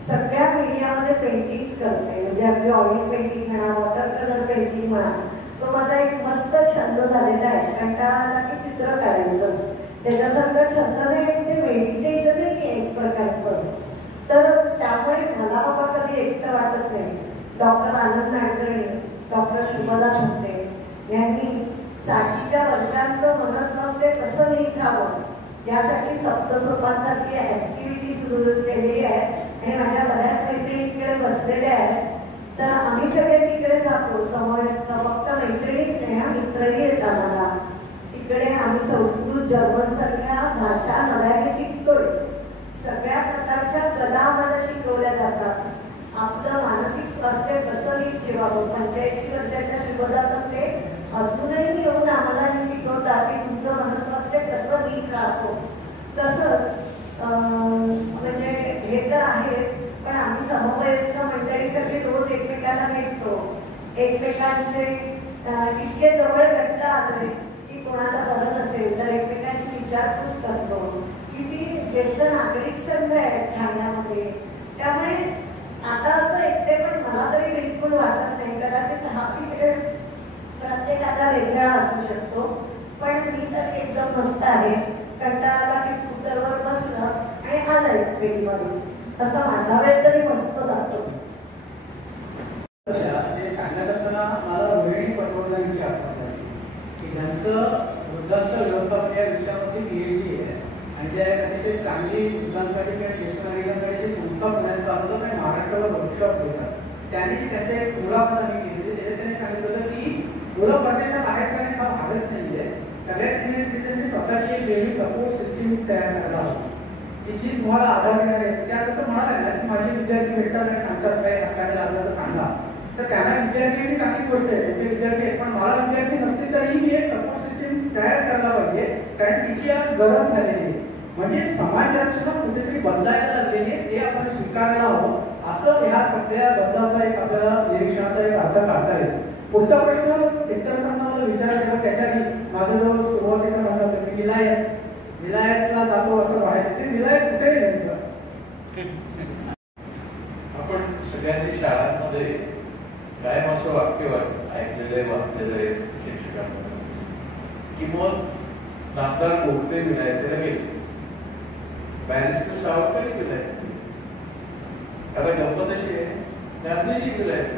सगळ्या मीडियामध्ये पेंटिंग करते म्हणजे अगदी ऑइल पेंटिंग म्हणा वॉटर कलर पेंटिंग म्हणा तो माझा एक मस्त छंद झालेला आहे. कंटाळा की चित्र काढायचं त्याच्यासारखं छंद नाही ते मेडिटेशनही एक प्रकारचं. तर त्यामुळे मला बाबा कधी एकटं वाटत नाही. डॉक्टर आनंद नाडकर्णी डॉक्टर शुभदा ठोके यांनी 60च्या वर्षांचं मनस्वास्थ्य कसं नीट राहावं यासाठी सप्तसोपांसारखी ऍक्टिव्हिटी सुरू केलेली आहे आणि माझ्या बऱ्याच मैत्रिणी इकडे बसलेल्या आहेत. तर आम्ही सगळे तिकडे जातो समोरच फक्त मैत्रिणीच नाही मित्रही येतात आम्हाला. तिकडे आम्ही संस्कृत जर्मन सारख्या भाषा नव्याने शिकतोय. सगळ्या प्रकारच्या कला आम्हाला शिकवल्या जातात. आपलं मानसिक स्वास्थ्य कसं नीट ठेवावं 85 वर्षाच्या शुभदातन ते अजूनही येऊन आम्हाला शिकवतात की तुमचं मनस्वास्थ्य कसं नीट राहतो. तसंच म्हणजे हे तर आहेच पण आम्ही समवयस्क मंडळी सगळे रोज एकमेकांना भेटतो. एकमेकांचे इतके जवळ घट्ट आले की कोणाला बरं नसेल तर एकमेकांची विचारपूस करतो. किती ज्येष्ठ नागरिक संघ आहेत ठाण्यामध्ये प्रकारचा वेगळा असू शकतो. पण मी तर एकदम मस्त आहे. कंटाळा आला की स्कूटरवर बसलं आणि आलंय पेटीमधून. तसा माझा वेळ तरी मस्त जातो. ते सांगत असताना मला रोहिणी पटवर्धनची आठवण झाली की ज्यांचं वृद्धांचं व्यवस्थापन या विषयामध्ये PhD आहे आणि त्या अतिशय चांगली वृद्धांसाठी किंवा ज्येष्ठ नागरिकांसाठी जी संस्था पुण्यात चालवतात आणि महाराष्ट्राला वर्कशॉप देतात. त्यांनी त्यांचे एक मुलाखत आम्ही केली. त्याच्यात त्यांनी सांगितलं होतं की मुलं परदेशात आहेत का नाही हा भागच नाहीये. सगळ्या सिनियर सिटीजनची स्वतःची एक वेगळी सपोर्ट सिस्टीम तयार करायला हवी की जी तुम्हाला आधार देणार आहे. त्या कसं म्हणाले ना की माझे विद्यार्थी भेटतात आणि सांगतात काय हक्काने लागलं तर सांगा. तर त्यांना विद्यार्थी चांगली गोष्ट आहे. त्यांचे विद्यार्थी आहेत पण मला विद्यार्थी नसतील तरी मी एक सपोर्ट सिस्टीम तयार करायला पाहिजे कारण तिची आज गरज झालेली आहे. म्हणजे समाजात कुठेतरी बदलायला लागलेली आहे ते आपण स्वीकारायला हवं. असं ह्या सगळ्या बदलाचा एक आपल्याला निरीक्षणाचा एक अर्थ काढता येईल. पुढचा प्रश्न एकतर मला विचारायचा त्याच्या आधी माझं जो सुरुवातीचा म्हणत होतं की विलायतला जातो असं व्हायचं ते विलायत कुठे नेमकं? आपण सगळ्यांनी शाळांमध्ये कायम असं वाक्य ऐकलेलं आहे वाचलेलं आहे शिक्षकांमध्ये की मग नामदार कोकणे विलायतेला गेले, बॅरिस्टर सावरकर विलायत. आता गंमत अशी आहे गांधीजी विलायत,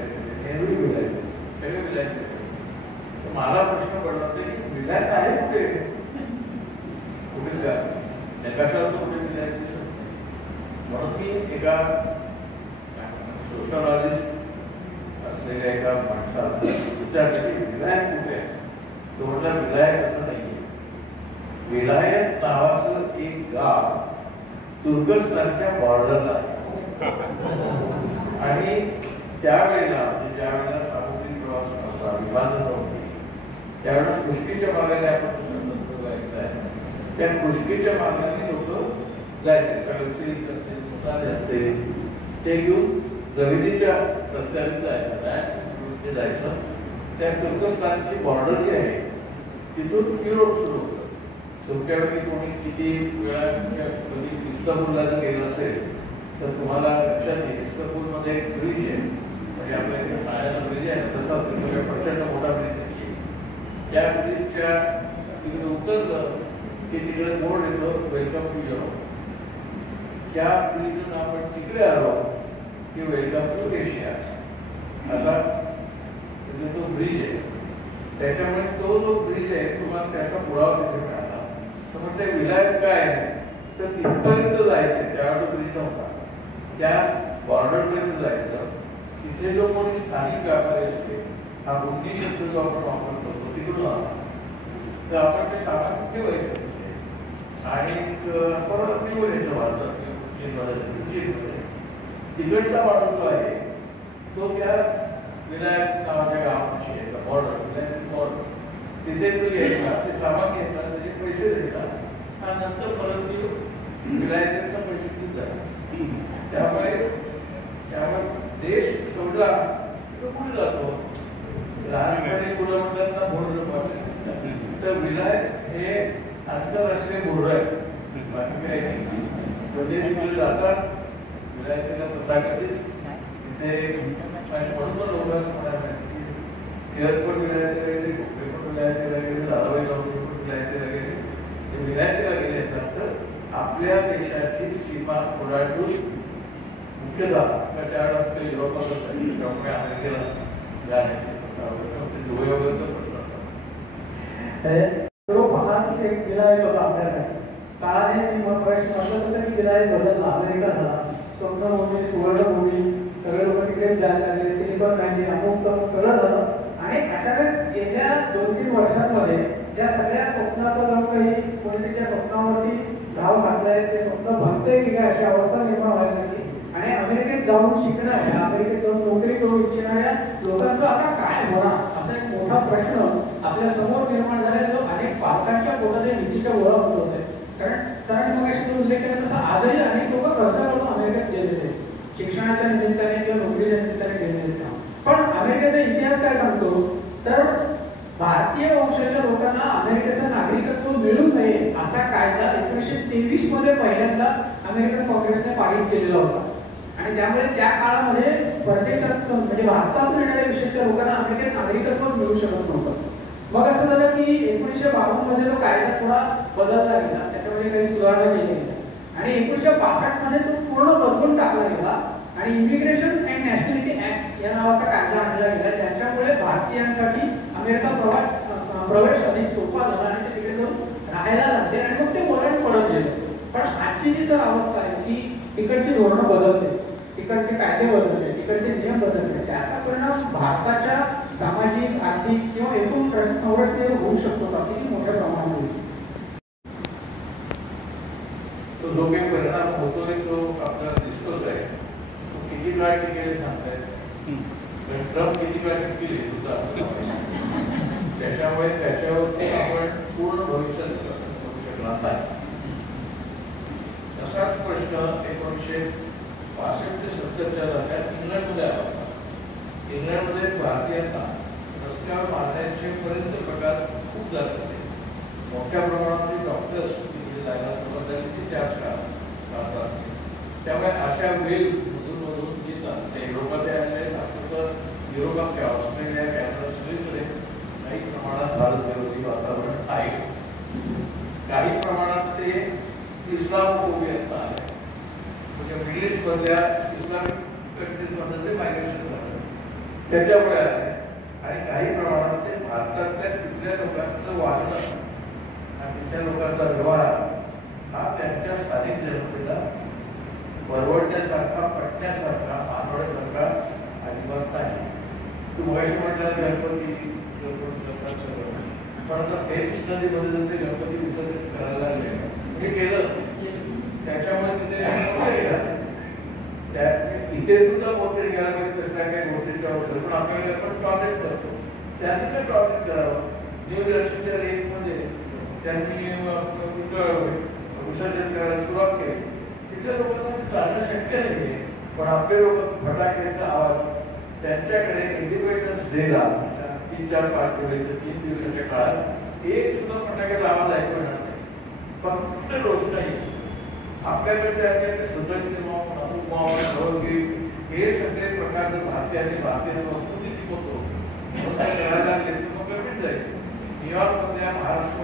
नेहरू विलायत, सगळे विलायत. तर मला प्रश्न पडला की विलायत आहे कुठे कुठे का नकाशावर कुठे विलायत दिसत नाही. म्हणून मी एका सोशलॉजिस्ट असलेल्या एका माणसाला विचारलं की विलायत कुठे आहे. तो म्हटला विलायत असं नाहीये. विलायत नावाचं एक गाव तुर्कस्तानच्या बॉर्डरला आहे आणि त्यावेळेला म्हणजे ज्या वेळेला सामुद्रिक प्रवास नव्हता, विमानं नव्हती, त्यावेळेला खुष्कीच्या मार्गाने आपण त्या खुष्कीच्या मार्गाने लोक जायचे. सगळं सिल्क असते, मसाले असते, ते घेऊन जमिनीच्या रस्त्याने जायचं जायचं. त्या तुर्कस्तानची बॉर्डर जी आहे तिथून युरोप सुरू होतं. तुमच्यापैकी कोणी किती वेळा कधी इस्तंबूलला जर गेलं असेल तर तुम्हाला लक्षात येईल इस्तंबूलमध्ये एक ब्रिज आहे. म्हणजे आपल्याकडे पाण्याचा ब्रिज आहे तसा प्रचंड मोठा ब्रिज आहे. त्या ब्रिजच्या तिकडे उतरलं की तिकडे बोर्ड येतो वेलकम टू युरोप. त्या ब्रिजून आपण तिकडे आलो की वेलकम टू एशिया असा तो ब्रिज आहे. त्याच्यामुळे तो जो ब्रिज आहे तुम्हाला त्याचा पुरावा तिथे मिळाला. तर मग ते विलायत काय आहे तर तिथपर्यंत जायचं. त्यावेळेला ब्रिज नव्हता, त्या बॉर्डरपर्यंत जायचं. तिथे जो कोणी स्थानिक व्यापारी असते हा बुद्धी शब्द जो आपण वापर करतो तिकडून आला तर आपण ते सामान ठेवायचं आणि परत निवड यायचं भारतात चीनमध्ये. तिकडचा माणूस जो आहे तो त्या विलायत नावाच्या गावापाशी यायचा बॉर्डर, विलायत बॉर्डर. तिथे तो यायचा, ते सामान घ्यायचा, त्याचे पैसे द्यायचा आणि नंतर परत विलायतचा पैसे घेऊन जायचा. त्यामुळे देश सोडला तो पुढे जातो. लहानपणी पुढे म्हणतात ना बोर्ड. तर विलायत हे आंतरराष्ट्रीय बोर्ड आहे. बाकी काही नाही. म्हणजे तिकडे जातात विलायतीला तथाकथित तिथे म्हणून लोक असं म्हणायला एअरपोर्ट विलायतीला गेले, कुठे पण विलायतीला गेले, धारावाही जाऊन पण विलायतीला गेले. ते विलायतीला गेल्यानंतर आपल्या देशाची सीमा ओलांडून मुख्यतः त्यावेळेला युरोपात त्यामुळे अमेरिकेला जाण्याची दुबई वगैरेचा प्रश्न होता. हाच एक विलायत होता आपल्यासाठी. काळाने प्रश्न तसं की विलायत बदलला, अमेरिका झाला, स्वप्नभूमी, सुवर्णभूमी, सगळे लोक तिकडेच जायला लागले, सिलिकॉन व्हॅली, अमुक तमुक सगळं झालं. आणि अचानक गेल्या 2-3 वर्षांमध्ये या सगळ्या स्वप्नाचा जो काही कोणीतरी त्या स्वप्नावरती धाव घातलाय ते स्वप्न भरतंय की काय अशी अवस्था निर्माण व्हायला लागली. आणि अमेरिकेत जाऊन शिकणाऱ्या, अमेरिकेत जाऊन नोकरी करू इच्छिणाऱ्या लोकांचं आता काय होणार असा एक मोठा प्रश्न आपल्या समोर निर्माण झाला. जो अनेक पालकांच्या पोटात भीतीच्या गोळा होत होते. कारण सरांनी मगाशी उल्लेख केला तसं आजही अनेक लोक कर्ज करून अमेरिकेत गेलेले शिक्षणाच्या निमित्ताने किंवा नोकरीच्या निमित्ताने गेलेले. पण अमेरिकेचा इतिहास काय सांगतो तर भारतीय वंशाच्या लोकांना अमेरिकेचं नागरिकत्व मिळू नये असा कायदा 1923 मध्ये पहिल्यांदा अमेरिकन काँग्रेसने पारित केलेला होता. आणि त्यामुळे त्या काळामध्ये परदेशात म्हणजे भारतातून येणाऱ्या विशिष्ट लोकांना अमेरिकेत नागरिकत्व मिळू शकत नव्हतं. मग असं झालं की 1952 मध्ये तो कायदा थोडा बदलला गेला, त्याच्यामध्ये काही सुधारणा केल्या गेल्या आणि 1962 मध्ये तो पूर्ण बदलून टाकला गेला आणि इमिग्रेशन अँड नॅशनॅलिटी ऍक्ट या नावाचा कायदा आणला गेला, ज्याच्यामुळे भारतीयांसाठी अमेरिका प्रवेश अधिक सोपा झाला आणि ते तिकडे जाऊन राहायला लागले आणि मग ते वळण पडत गेले. पण आजची जी सर अवस्था आहे की तिकडची धोरणं बदलते, तिकडचे कायदे बदलले, तिकडचे नियम बदलले, त्याचा परिणाम भारताच्या सामाजिक, आर्थिक किंवा एकूण संरचनेवर होऊ शकतो का, किती मोठ्या प्रमाणात होईल? तो जो काही परिणाम होतोय तो आपल्याला दिसतोच आहे. तो किती काळ टिकेल सांगतायत, ट्रम्प किती काळ टिकेल सुद्धा त्याच्यामुळे त्याच्यावरती आपण पूर्ण भविष्य करू शकणार नाही. तसाच प्रश्न 1965 ते 70च्या दरम्यान इंग्लंडमध्ये आला होता. इंग्लंडमध्ये भारतीयांना रस्त्यावर मारण्याचे पर्यंत प्रकार खूप झाले होते. मोठ्या प्रमाणात डॉक्टर्स तिकडे जायला सुरुवात झाली ती त्याच काळात. त्यामुळे अशा वेव्ह मधून येतात ते युरोपात आले, तर युरोपात ऑस्ट्रेलिया, कॅनडा सगळीकडे काही प्रमाणात भारत विरोधी वातावरण आहे. काही प्रमाणात ते इस्लामोफोबियात आले, म्हणजे मिडल ईस्ट मधल्या इस्लामिक कंट्रीज मध्ये मायग्रेशन झालं त्याच्यामुळे आले. आणि काही प्रमाणात ते भारतातल्या तिथल्या लोकांचं वागणं आणि तिथल्या लोकांचा व्यवहार हा त्यांच्या स्थानिक जनतेला परवडण्यासारखा, पटण्यासारखा, मानवण्यासारखा अजिबात नाही. तू मगाशी म्हटलं गणपती करतात सगळं, पण आता थेम्स नदीमध्ये जर ते गणपती विसर्जित करायला लागले, हे केलं त्याच्यामुळे तिथे इथे सुद्धा मोर्चे घ्यायला पाहिजे. तसं काय काही मोर्चेच्या वगैरे, पण आपल्याकडे आपण टॉयलेट करतो, त्यांनी काय टॉयलेट करावं. न्यू जर्सीच्या लेकमध्ये त्यांनी विसर्जन करायला सुरुवात केली. तिथल्या लोकांना चालणं शक्य नाही, पण आपले लोक फटाक्याचा आवाज त्यांच्याकडे इंडिपेंडन्स डेला 3-4-5 वेळेच्या 3 दिवसाच्या काळात एक सुद्धा फटाक्याचा आवाज ऐकू येणार नाही. फक्त रोषणाई. आपल्याकडचे हे सगळे प्रकार जर भारतीय संस्कृती टिकवतो करायला लागले तर मग कठीण जाईल. न्यूयॉर्कमधल्या महाराष्ट्र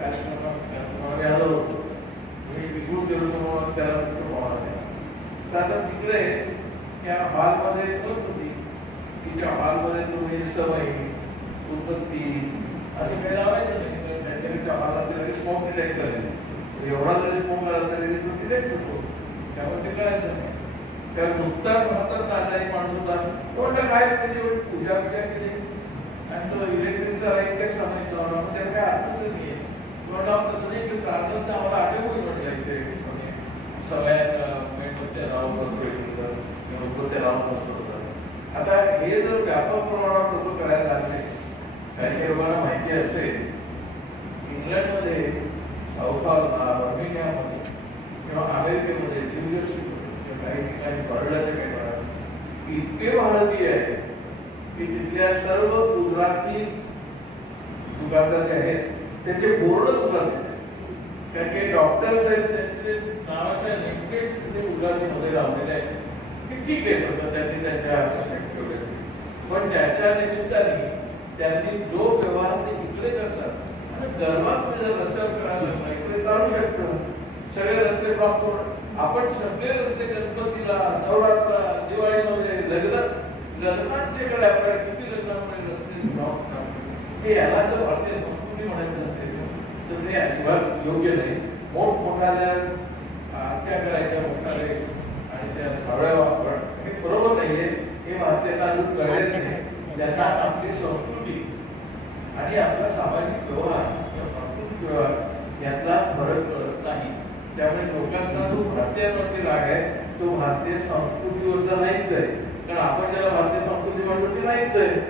कार्यक्रमात आलो होतो, मी विकून गेलो तर त्याला तर आता तिकडे त्या हॉलमध्ये होती की त्या हॉलमध्ये तुम्ही सवयी, उत्पत्ती असं काही लावायचं नाही. त्या हॉलला स्मोक डिटेक्ट करायचं, एवढा जरी स्मोक आला तरी डिटेक्ट होतो, त्यामुळे ते करायचं नाही. त्या नुकताच भारतात आता एक माणूस होता, तो काय पूजा केली आणि तो इलेक्ट्रिकचा लाईट काही सांगितलं मला, मग त्याला काय अर्थच नाही. तसं नाही चालतं तर आम्हाला आठवून म्हटलं इथे सगळ्यात मेणबत्त्या लावून बसतो त्या लावून बसतो होतं. आता हे जर व्यापक प्रमाणात लोक करायला लागले, काही लोकांना माहिती असेल इंग्लंडमध्ये, साऊथ बर्मिंगहॅममध्ये किंवा अमेरिकेमध्ये, न्यू जर्सीमध्ये काही ठिकाणी बर्डच्या काही भागात इतके भारतीय आहेत की तिथल्या सर्व गुजराती दुकानदार जे आहेत त्यांचे बोर्ड गुजराती आहेत. कारण काही डॉक्टर्स आहेत त्यांचे नावाच्या नेमकेच ते गुजरातीमध्ये लावलेले आहेत. हे ठीक आहे, सगळं त्यांनी त्यांच्या ठेवले, पण त्याच्या निमित्ताने त्यांनी जो व्यवहार ते इकडे करतात आणि धर्मात जर रस्त्यावर करायला लागला, इकडे चालू शकतो सगळे रस्ते ब्लॉक करून. आपण सगळे रस्ते गणपतीला, नवरात्राला, दिवाळीमध्ये, लग्नांचे कडे आपल्याला किती लग्नामुळे रस्ते ब्लॉक करतात. हे याला जर भारतीय संस्कृती म्हणायचं असेल तर ते अजिबात योग्य नाही. मोठमोठाल्या हत्या करायच्या मोठाले आणि त्या झावळ्या वापर हे बरोबर नाहीये. हे भारतीयांना अजून कळलेच नाही. त्याचा आमची संस्कृती आणि आपला सामाजिक व्यवहार किंवा सांस्कृतिक व्यवहार यातला फरक कळत नाही. त्यामुळे लोकांचा जो भारतीयांवरती राग आहे तो भारतीय संस्कृतीवरचा नाहीच आहे. कारण आपण ज्याला भारतीय संस्कृती म्हणतो ती नाहीच आहे,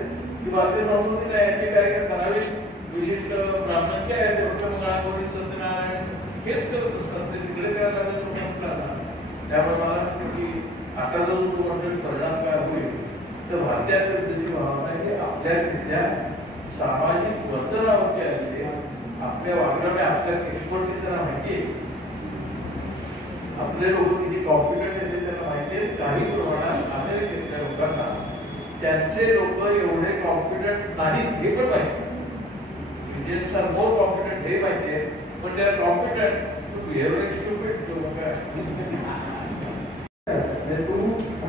की भारतीय संस्कृती नाही. याची काही ठराविक विशिष्ट ब्राह्मण काय आहे, मंगळागौरी, सत्यनारायण हेच करत असतात. ते तिकडे करायला लागलं. त्यामुळे मला वाटतं की आता जो तू म्हणतो परिणाम काय होईल तर भारतीयांविरुद्धची भावना की आपल्या तिथल्या सामाजिक वर्तनावरती आलेली आपल्या वागण्याने आपल्या एक्सपर्टीज त्यांना माहिती आहे. आपले लोक किती कॉम्पिटंट आहेत त्यांना माहिती आहे. काही प्रमाणात अमेरिकेतल्या लोकांना त्यांचे लोक एवढे कॉम्पिटंट नाहीत हे पण माहिती. इंडियन्स आर मोर कॉम्पिटंट हे माहिती आहे, पण ते are competent to behave like stupid too काय. तू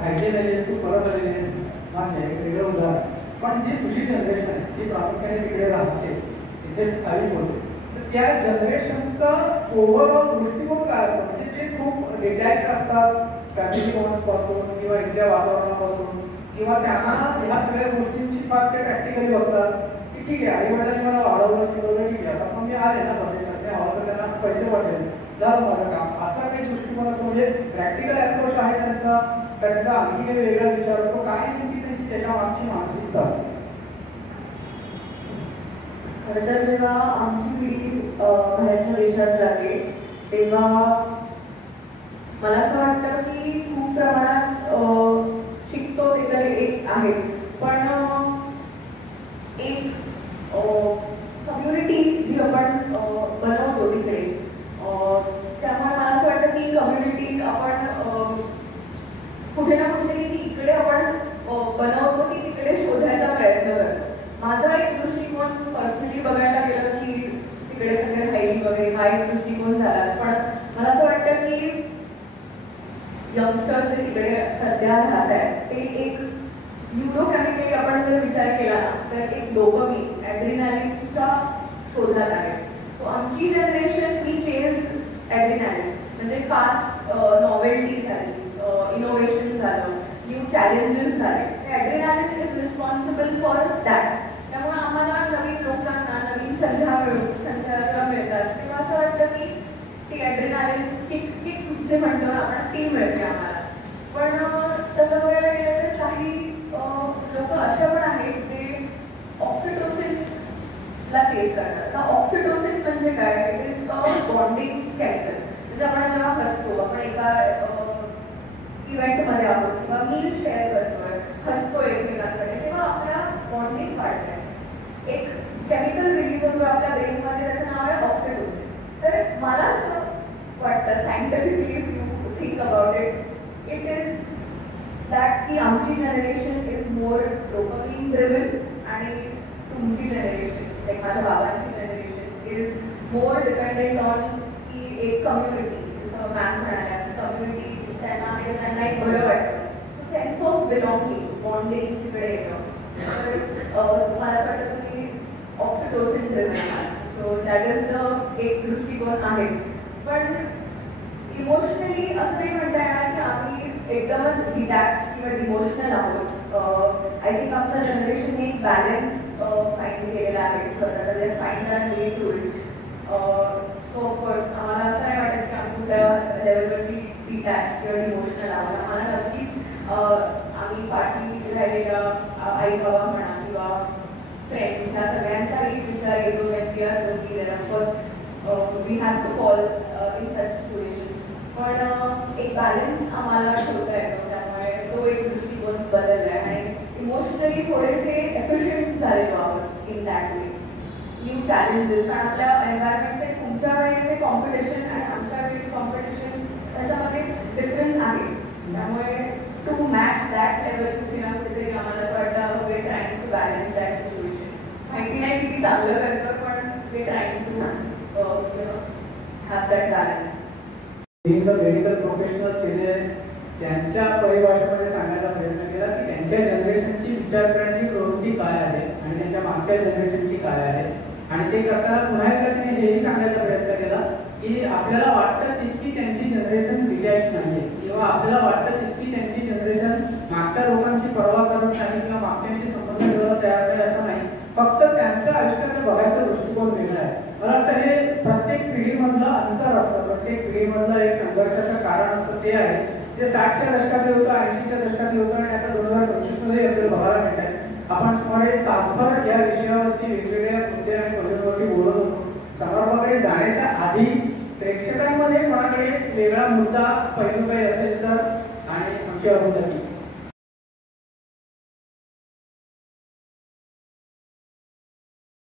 राहिले नाहीस, तू परत आले नाहीस, मान्य आहे, वेगळं उदाहरण. पण जी तुझी जनरेशन आहे ती प्रामुख्याने तिकडे राहते, तिथे स्थायिक होते, तर त्या जनरेशनचा ओव्हरऑल दृष्टिकोन काय असतो, म्हणजे ते खूप डिटॅच असतात फॅमिली पासून किंवा इथल्या वातावरणापासून, किंवा त्यांना ह्या सगळ्या गोष्टींची फार ते प्रॅक्टिकली बघतात की ठीक आहे आई वडिलांनी मला वाढवलं शिकवलं, ठीक आहे आता पण मी आले ना परदेशात, मी हवं तर त्यांना पैसे वाटेल, झालं माझं काम, असा काही दृष्टिकोन असतो. म्हणजे प्रॅक्टिकल अप्रोच आहे त्यांचा, त्यांचा आणखी काही वेगळा विचार असतो, काय नेमकी त्यांची त्याच्या मागची मानसिकता असते. खरं तर जेव्हा आमची पिढी बाहेरच्या देशात जाते तेव्हा मला असं वाटतं की खूप प्रमाणात शिकतो ते तर एक आहेच, पण एक कम्युनिटी जी आपण बनवतो तिकडे, त्यामुळे मला असं वाटतं की कम्युनिटी आपण कुठे ना कुठेतरी जी इकडे आपण बनवतो ती तिकडे शोधायचा प्रयत्न करतो. माझा एक दृष्टिकोन पर्सनली बघायला गेलं की तिकडे सगळे राहिली वगैरे हा एक दृष्टिकोन झालाच, पण मला असं वाटतं की यंगस्टर्स जे तिकडे सध्या राहत आहेत ते एक न्यूरोकेमिकली आपण जर विचार केला ना तर एक डोपामिन ॲड्रिनालिनच्या शोधात आहे. सो आमची जनरेशन वी चेज ॲड्रिनालिन, म्हणजे फास्ट नॉवेल्टी झाली, इनोव्हेशन झालं, न्यू चॅलेंजेस झाले, ॲड्रिनालिन इज रिस्पॉन्सिबल फॉर दॅट. त्यामुळे आम्हाला नवीन लोकांना नवीन संध्या जेव्हा मिळतात तेव्हा असं वाटतं की ती ॲड्रिनालिन किक जे म्हणतो ना आपण ती मिळते आम्हाला. पण तसं बघायला गेलं तर काही लोक अशा पण आहेत जे ऑक्सिटोसिनला चेस करतात. तर ऑक्सिटोसिन म्हणजे काय, it is a bonding chemical. म्हणजे आपण जेव्हा हसतो, आपण एका इव्हेंटमध्ये आहोत किंवा मील शेअर करतोय, हसतोय एकमेकांकडे, तेव्हा आपल्या बॉन्डिंग वाढते, एक केमिकल रिलीज होतो आपल्या ब्रेनमध्ये, त्याचं नाव आहे ऑक्सिटोसिन. तर मला असं वाटतं scientifically if you think about it, it is that की आमची generation is more dopamine driven आणि तुमची जनरेशन लाईक माझ्या बाबांची generation is more dependent on की एक कम्युनिटी, जसं मॅम म्हणाल्या कम्युनिटी त्यांना एक बरं वाटतं. So sense of belonging, bonding जिकडे येतं. तर तुम्हाला असं वाटतं तुम्ही ऑक्सिटोसिन ड्रिव्हन आहात, सो दॅट इज द एक दृष्टिकोन आहे. पण इमोशनली असं नाही म्हणता येणार की आम्ही एकदमच डिटॅच किंवा डिमोशनल आहोत. आय थिंक आमच्या जनरेशनने एक बॅलन्स फाईंड केलेला आहे स्वतःचा, जे find and way through it. So of course आम्हाला असं नाही वाटत की आम्ही कुठल्या लेवलवरती डिटॅच किंवा डिमोशनल आहोत. आम्हाला नक्कीच आम्ही पाठी राहिलेल्या आई बाबा म्हणा किंवा फ्रेंड्स ह्या सगळ्यांचाही विचार येतो की आर लोकी there. Of course we have to call in such situation, पण एक बॅलन्स आम्हाला ठेवता येतो. त्यामुळे तो एक दृष्टिकोन बदलला आहे आणि इमोशनली थोडेसे एफिशियंट झालेलो आहोत in that way. New challenges, कारण आपल्या एन्व्हायरमेंटचे तुमच्या वेळेचे कॉम्पिटिशन आणि आमच्या वेळेचे कॉम्पिटिशन त्याच्यामध्ये डिफरन्स आहे. त्यामुळे टू मॅच दॅट लेवल कुठे ना कुठेतरी आम्हाला असं वाटतं we trying to balance that situation. माहिती नाही किती चांगलं करतं, पण we trying to have that balance. Medical professional केले त्यांच्या परिभाषेमध्ये सांगायचा प्रयत्न केला की त्यांच्या जनरेशनची विचार करण्याची प्रवृत्ती काय आहे आणि त्यांच्या मागच्या जनरेशनची काय आहे. आणि ते करताना पुन्हा एकदा तिने हेही सांगायचा प्रयत्न केला की आपल्याला वाटतं तितकी त्यांची जनरेशन डिटॅच नाही आहे, किंवा आपल्याला वाटतं तितकी त्यांची जनरेशन मागच्या लोकांची पर्वा करत नाही किंवा मागच्यांशी संबंध ठेवायला तयार नाही असं नाही. फक्त त्यांचं आयुष्याकडे बघायचा दृष्टिकोन वेगळा आहे. मला वाटतं हे प्रत्येक पिढीमधलं अंतर असतं, प्रत्येक पिढीमधलं एक संघर्षाचं कारण असतं. ते आहे ते 60च्या दशकातले होतं, 80च्या दशकातले होतं आणि आता 2025 मध्ये आपल्याला बघायला मिळत आहे. आपण सुमारे तासभर या विषयावरती वेगवेगळ्या मुद्दे आणि परिणामावरती बोलत होतो. समारंभाकडे जाण्याच्या आधी प्रेक्षकांमध्ये कोणाकडे वेगळा मुद्दा पैलू काही असेल तर आणि आमची अभूत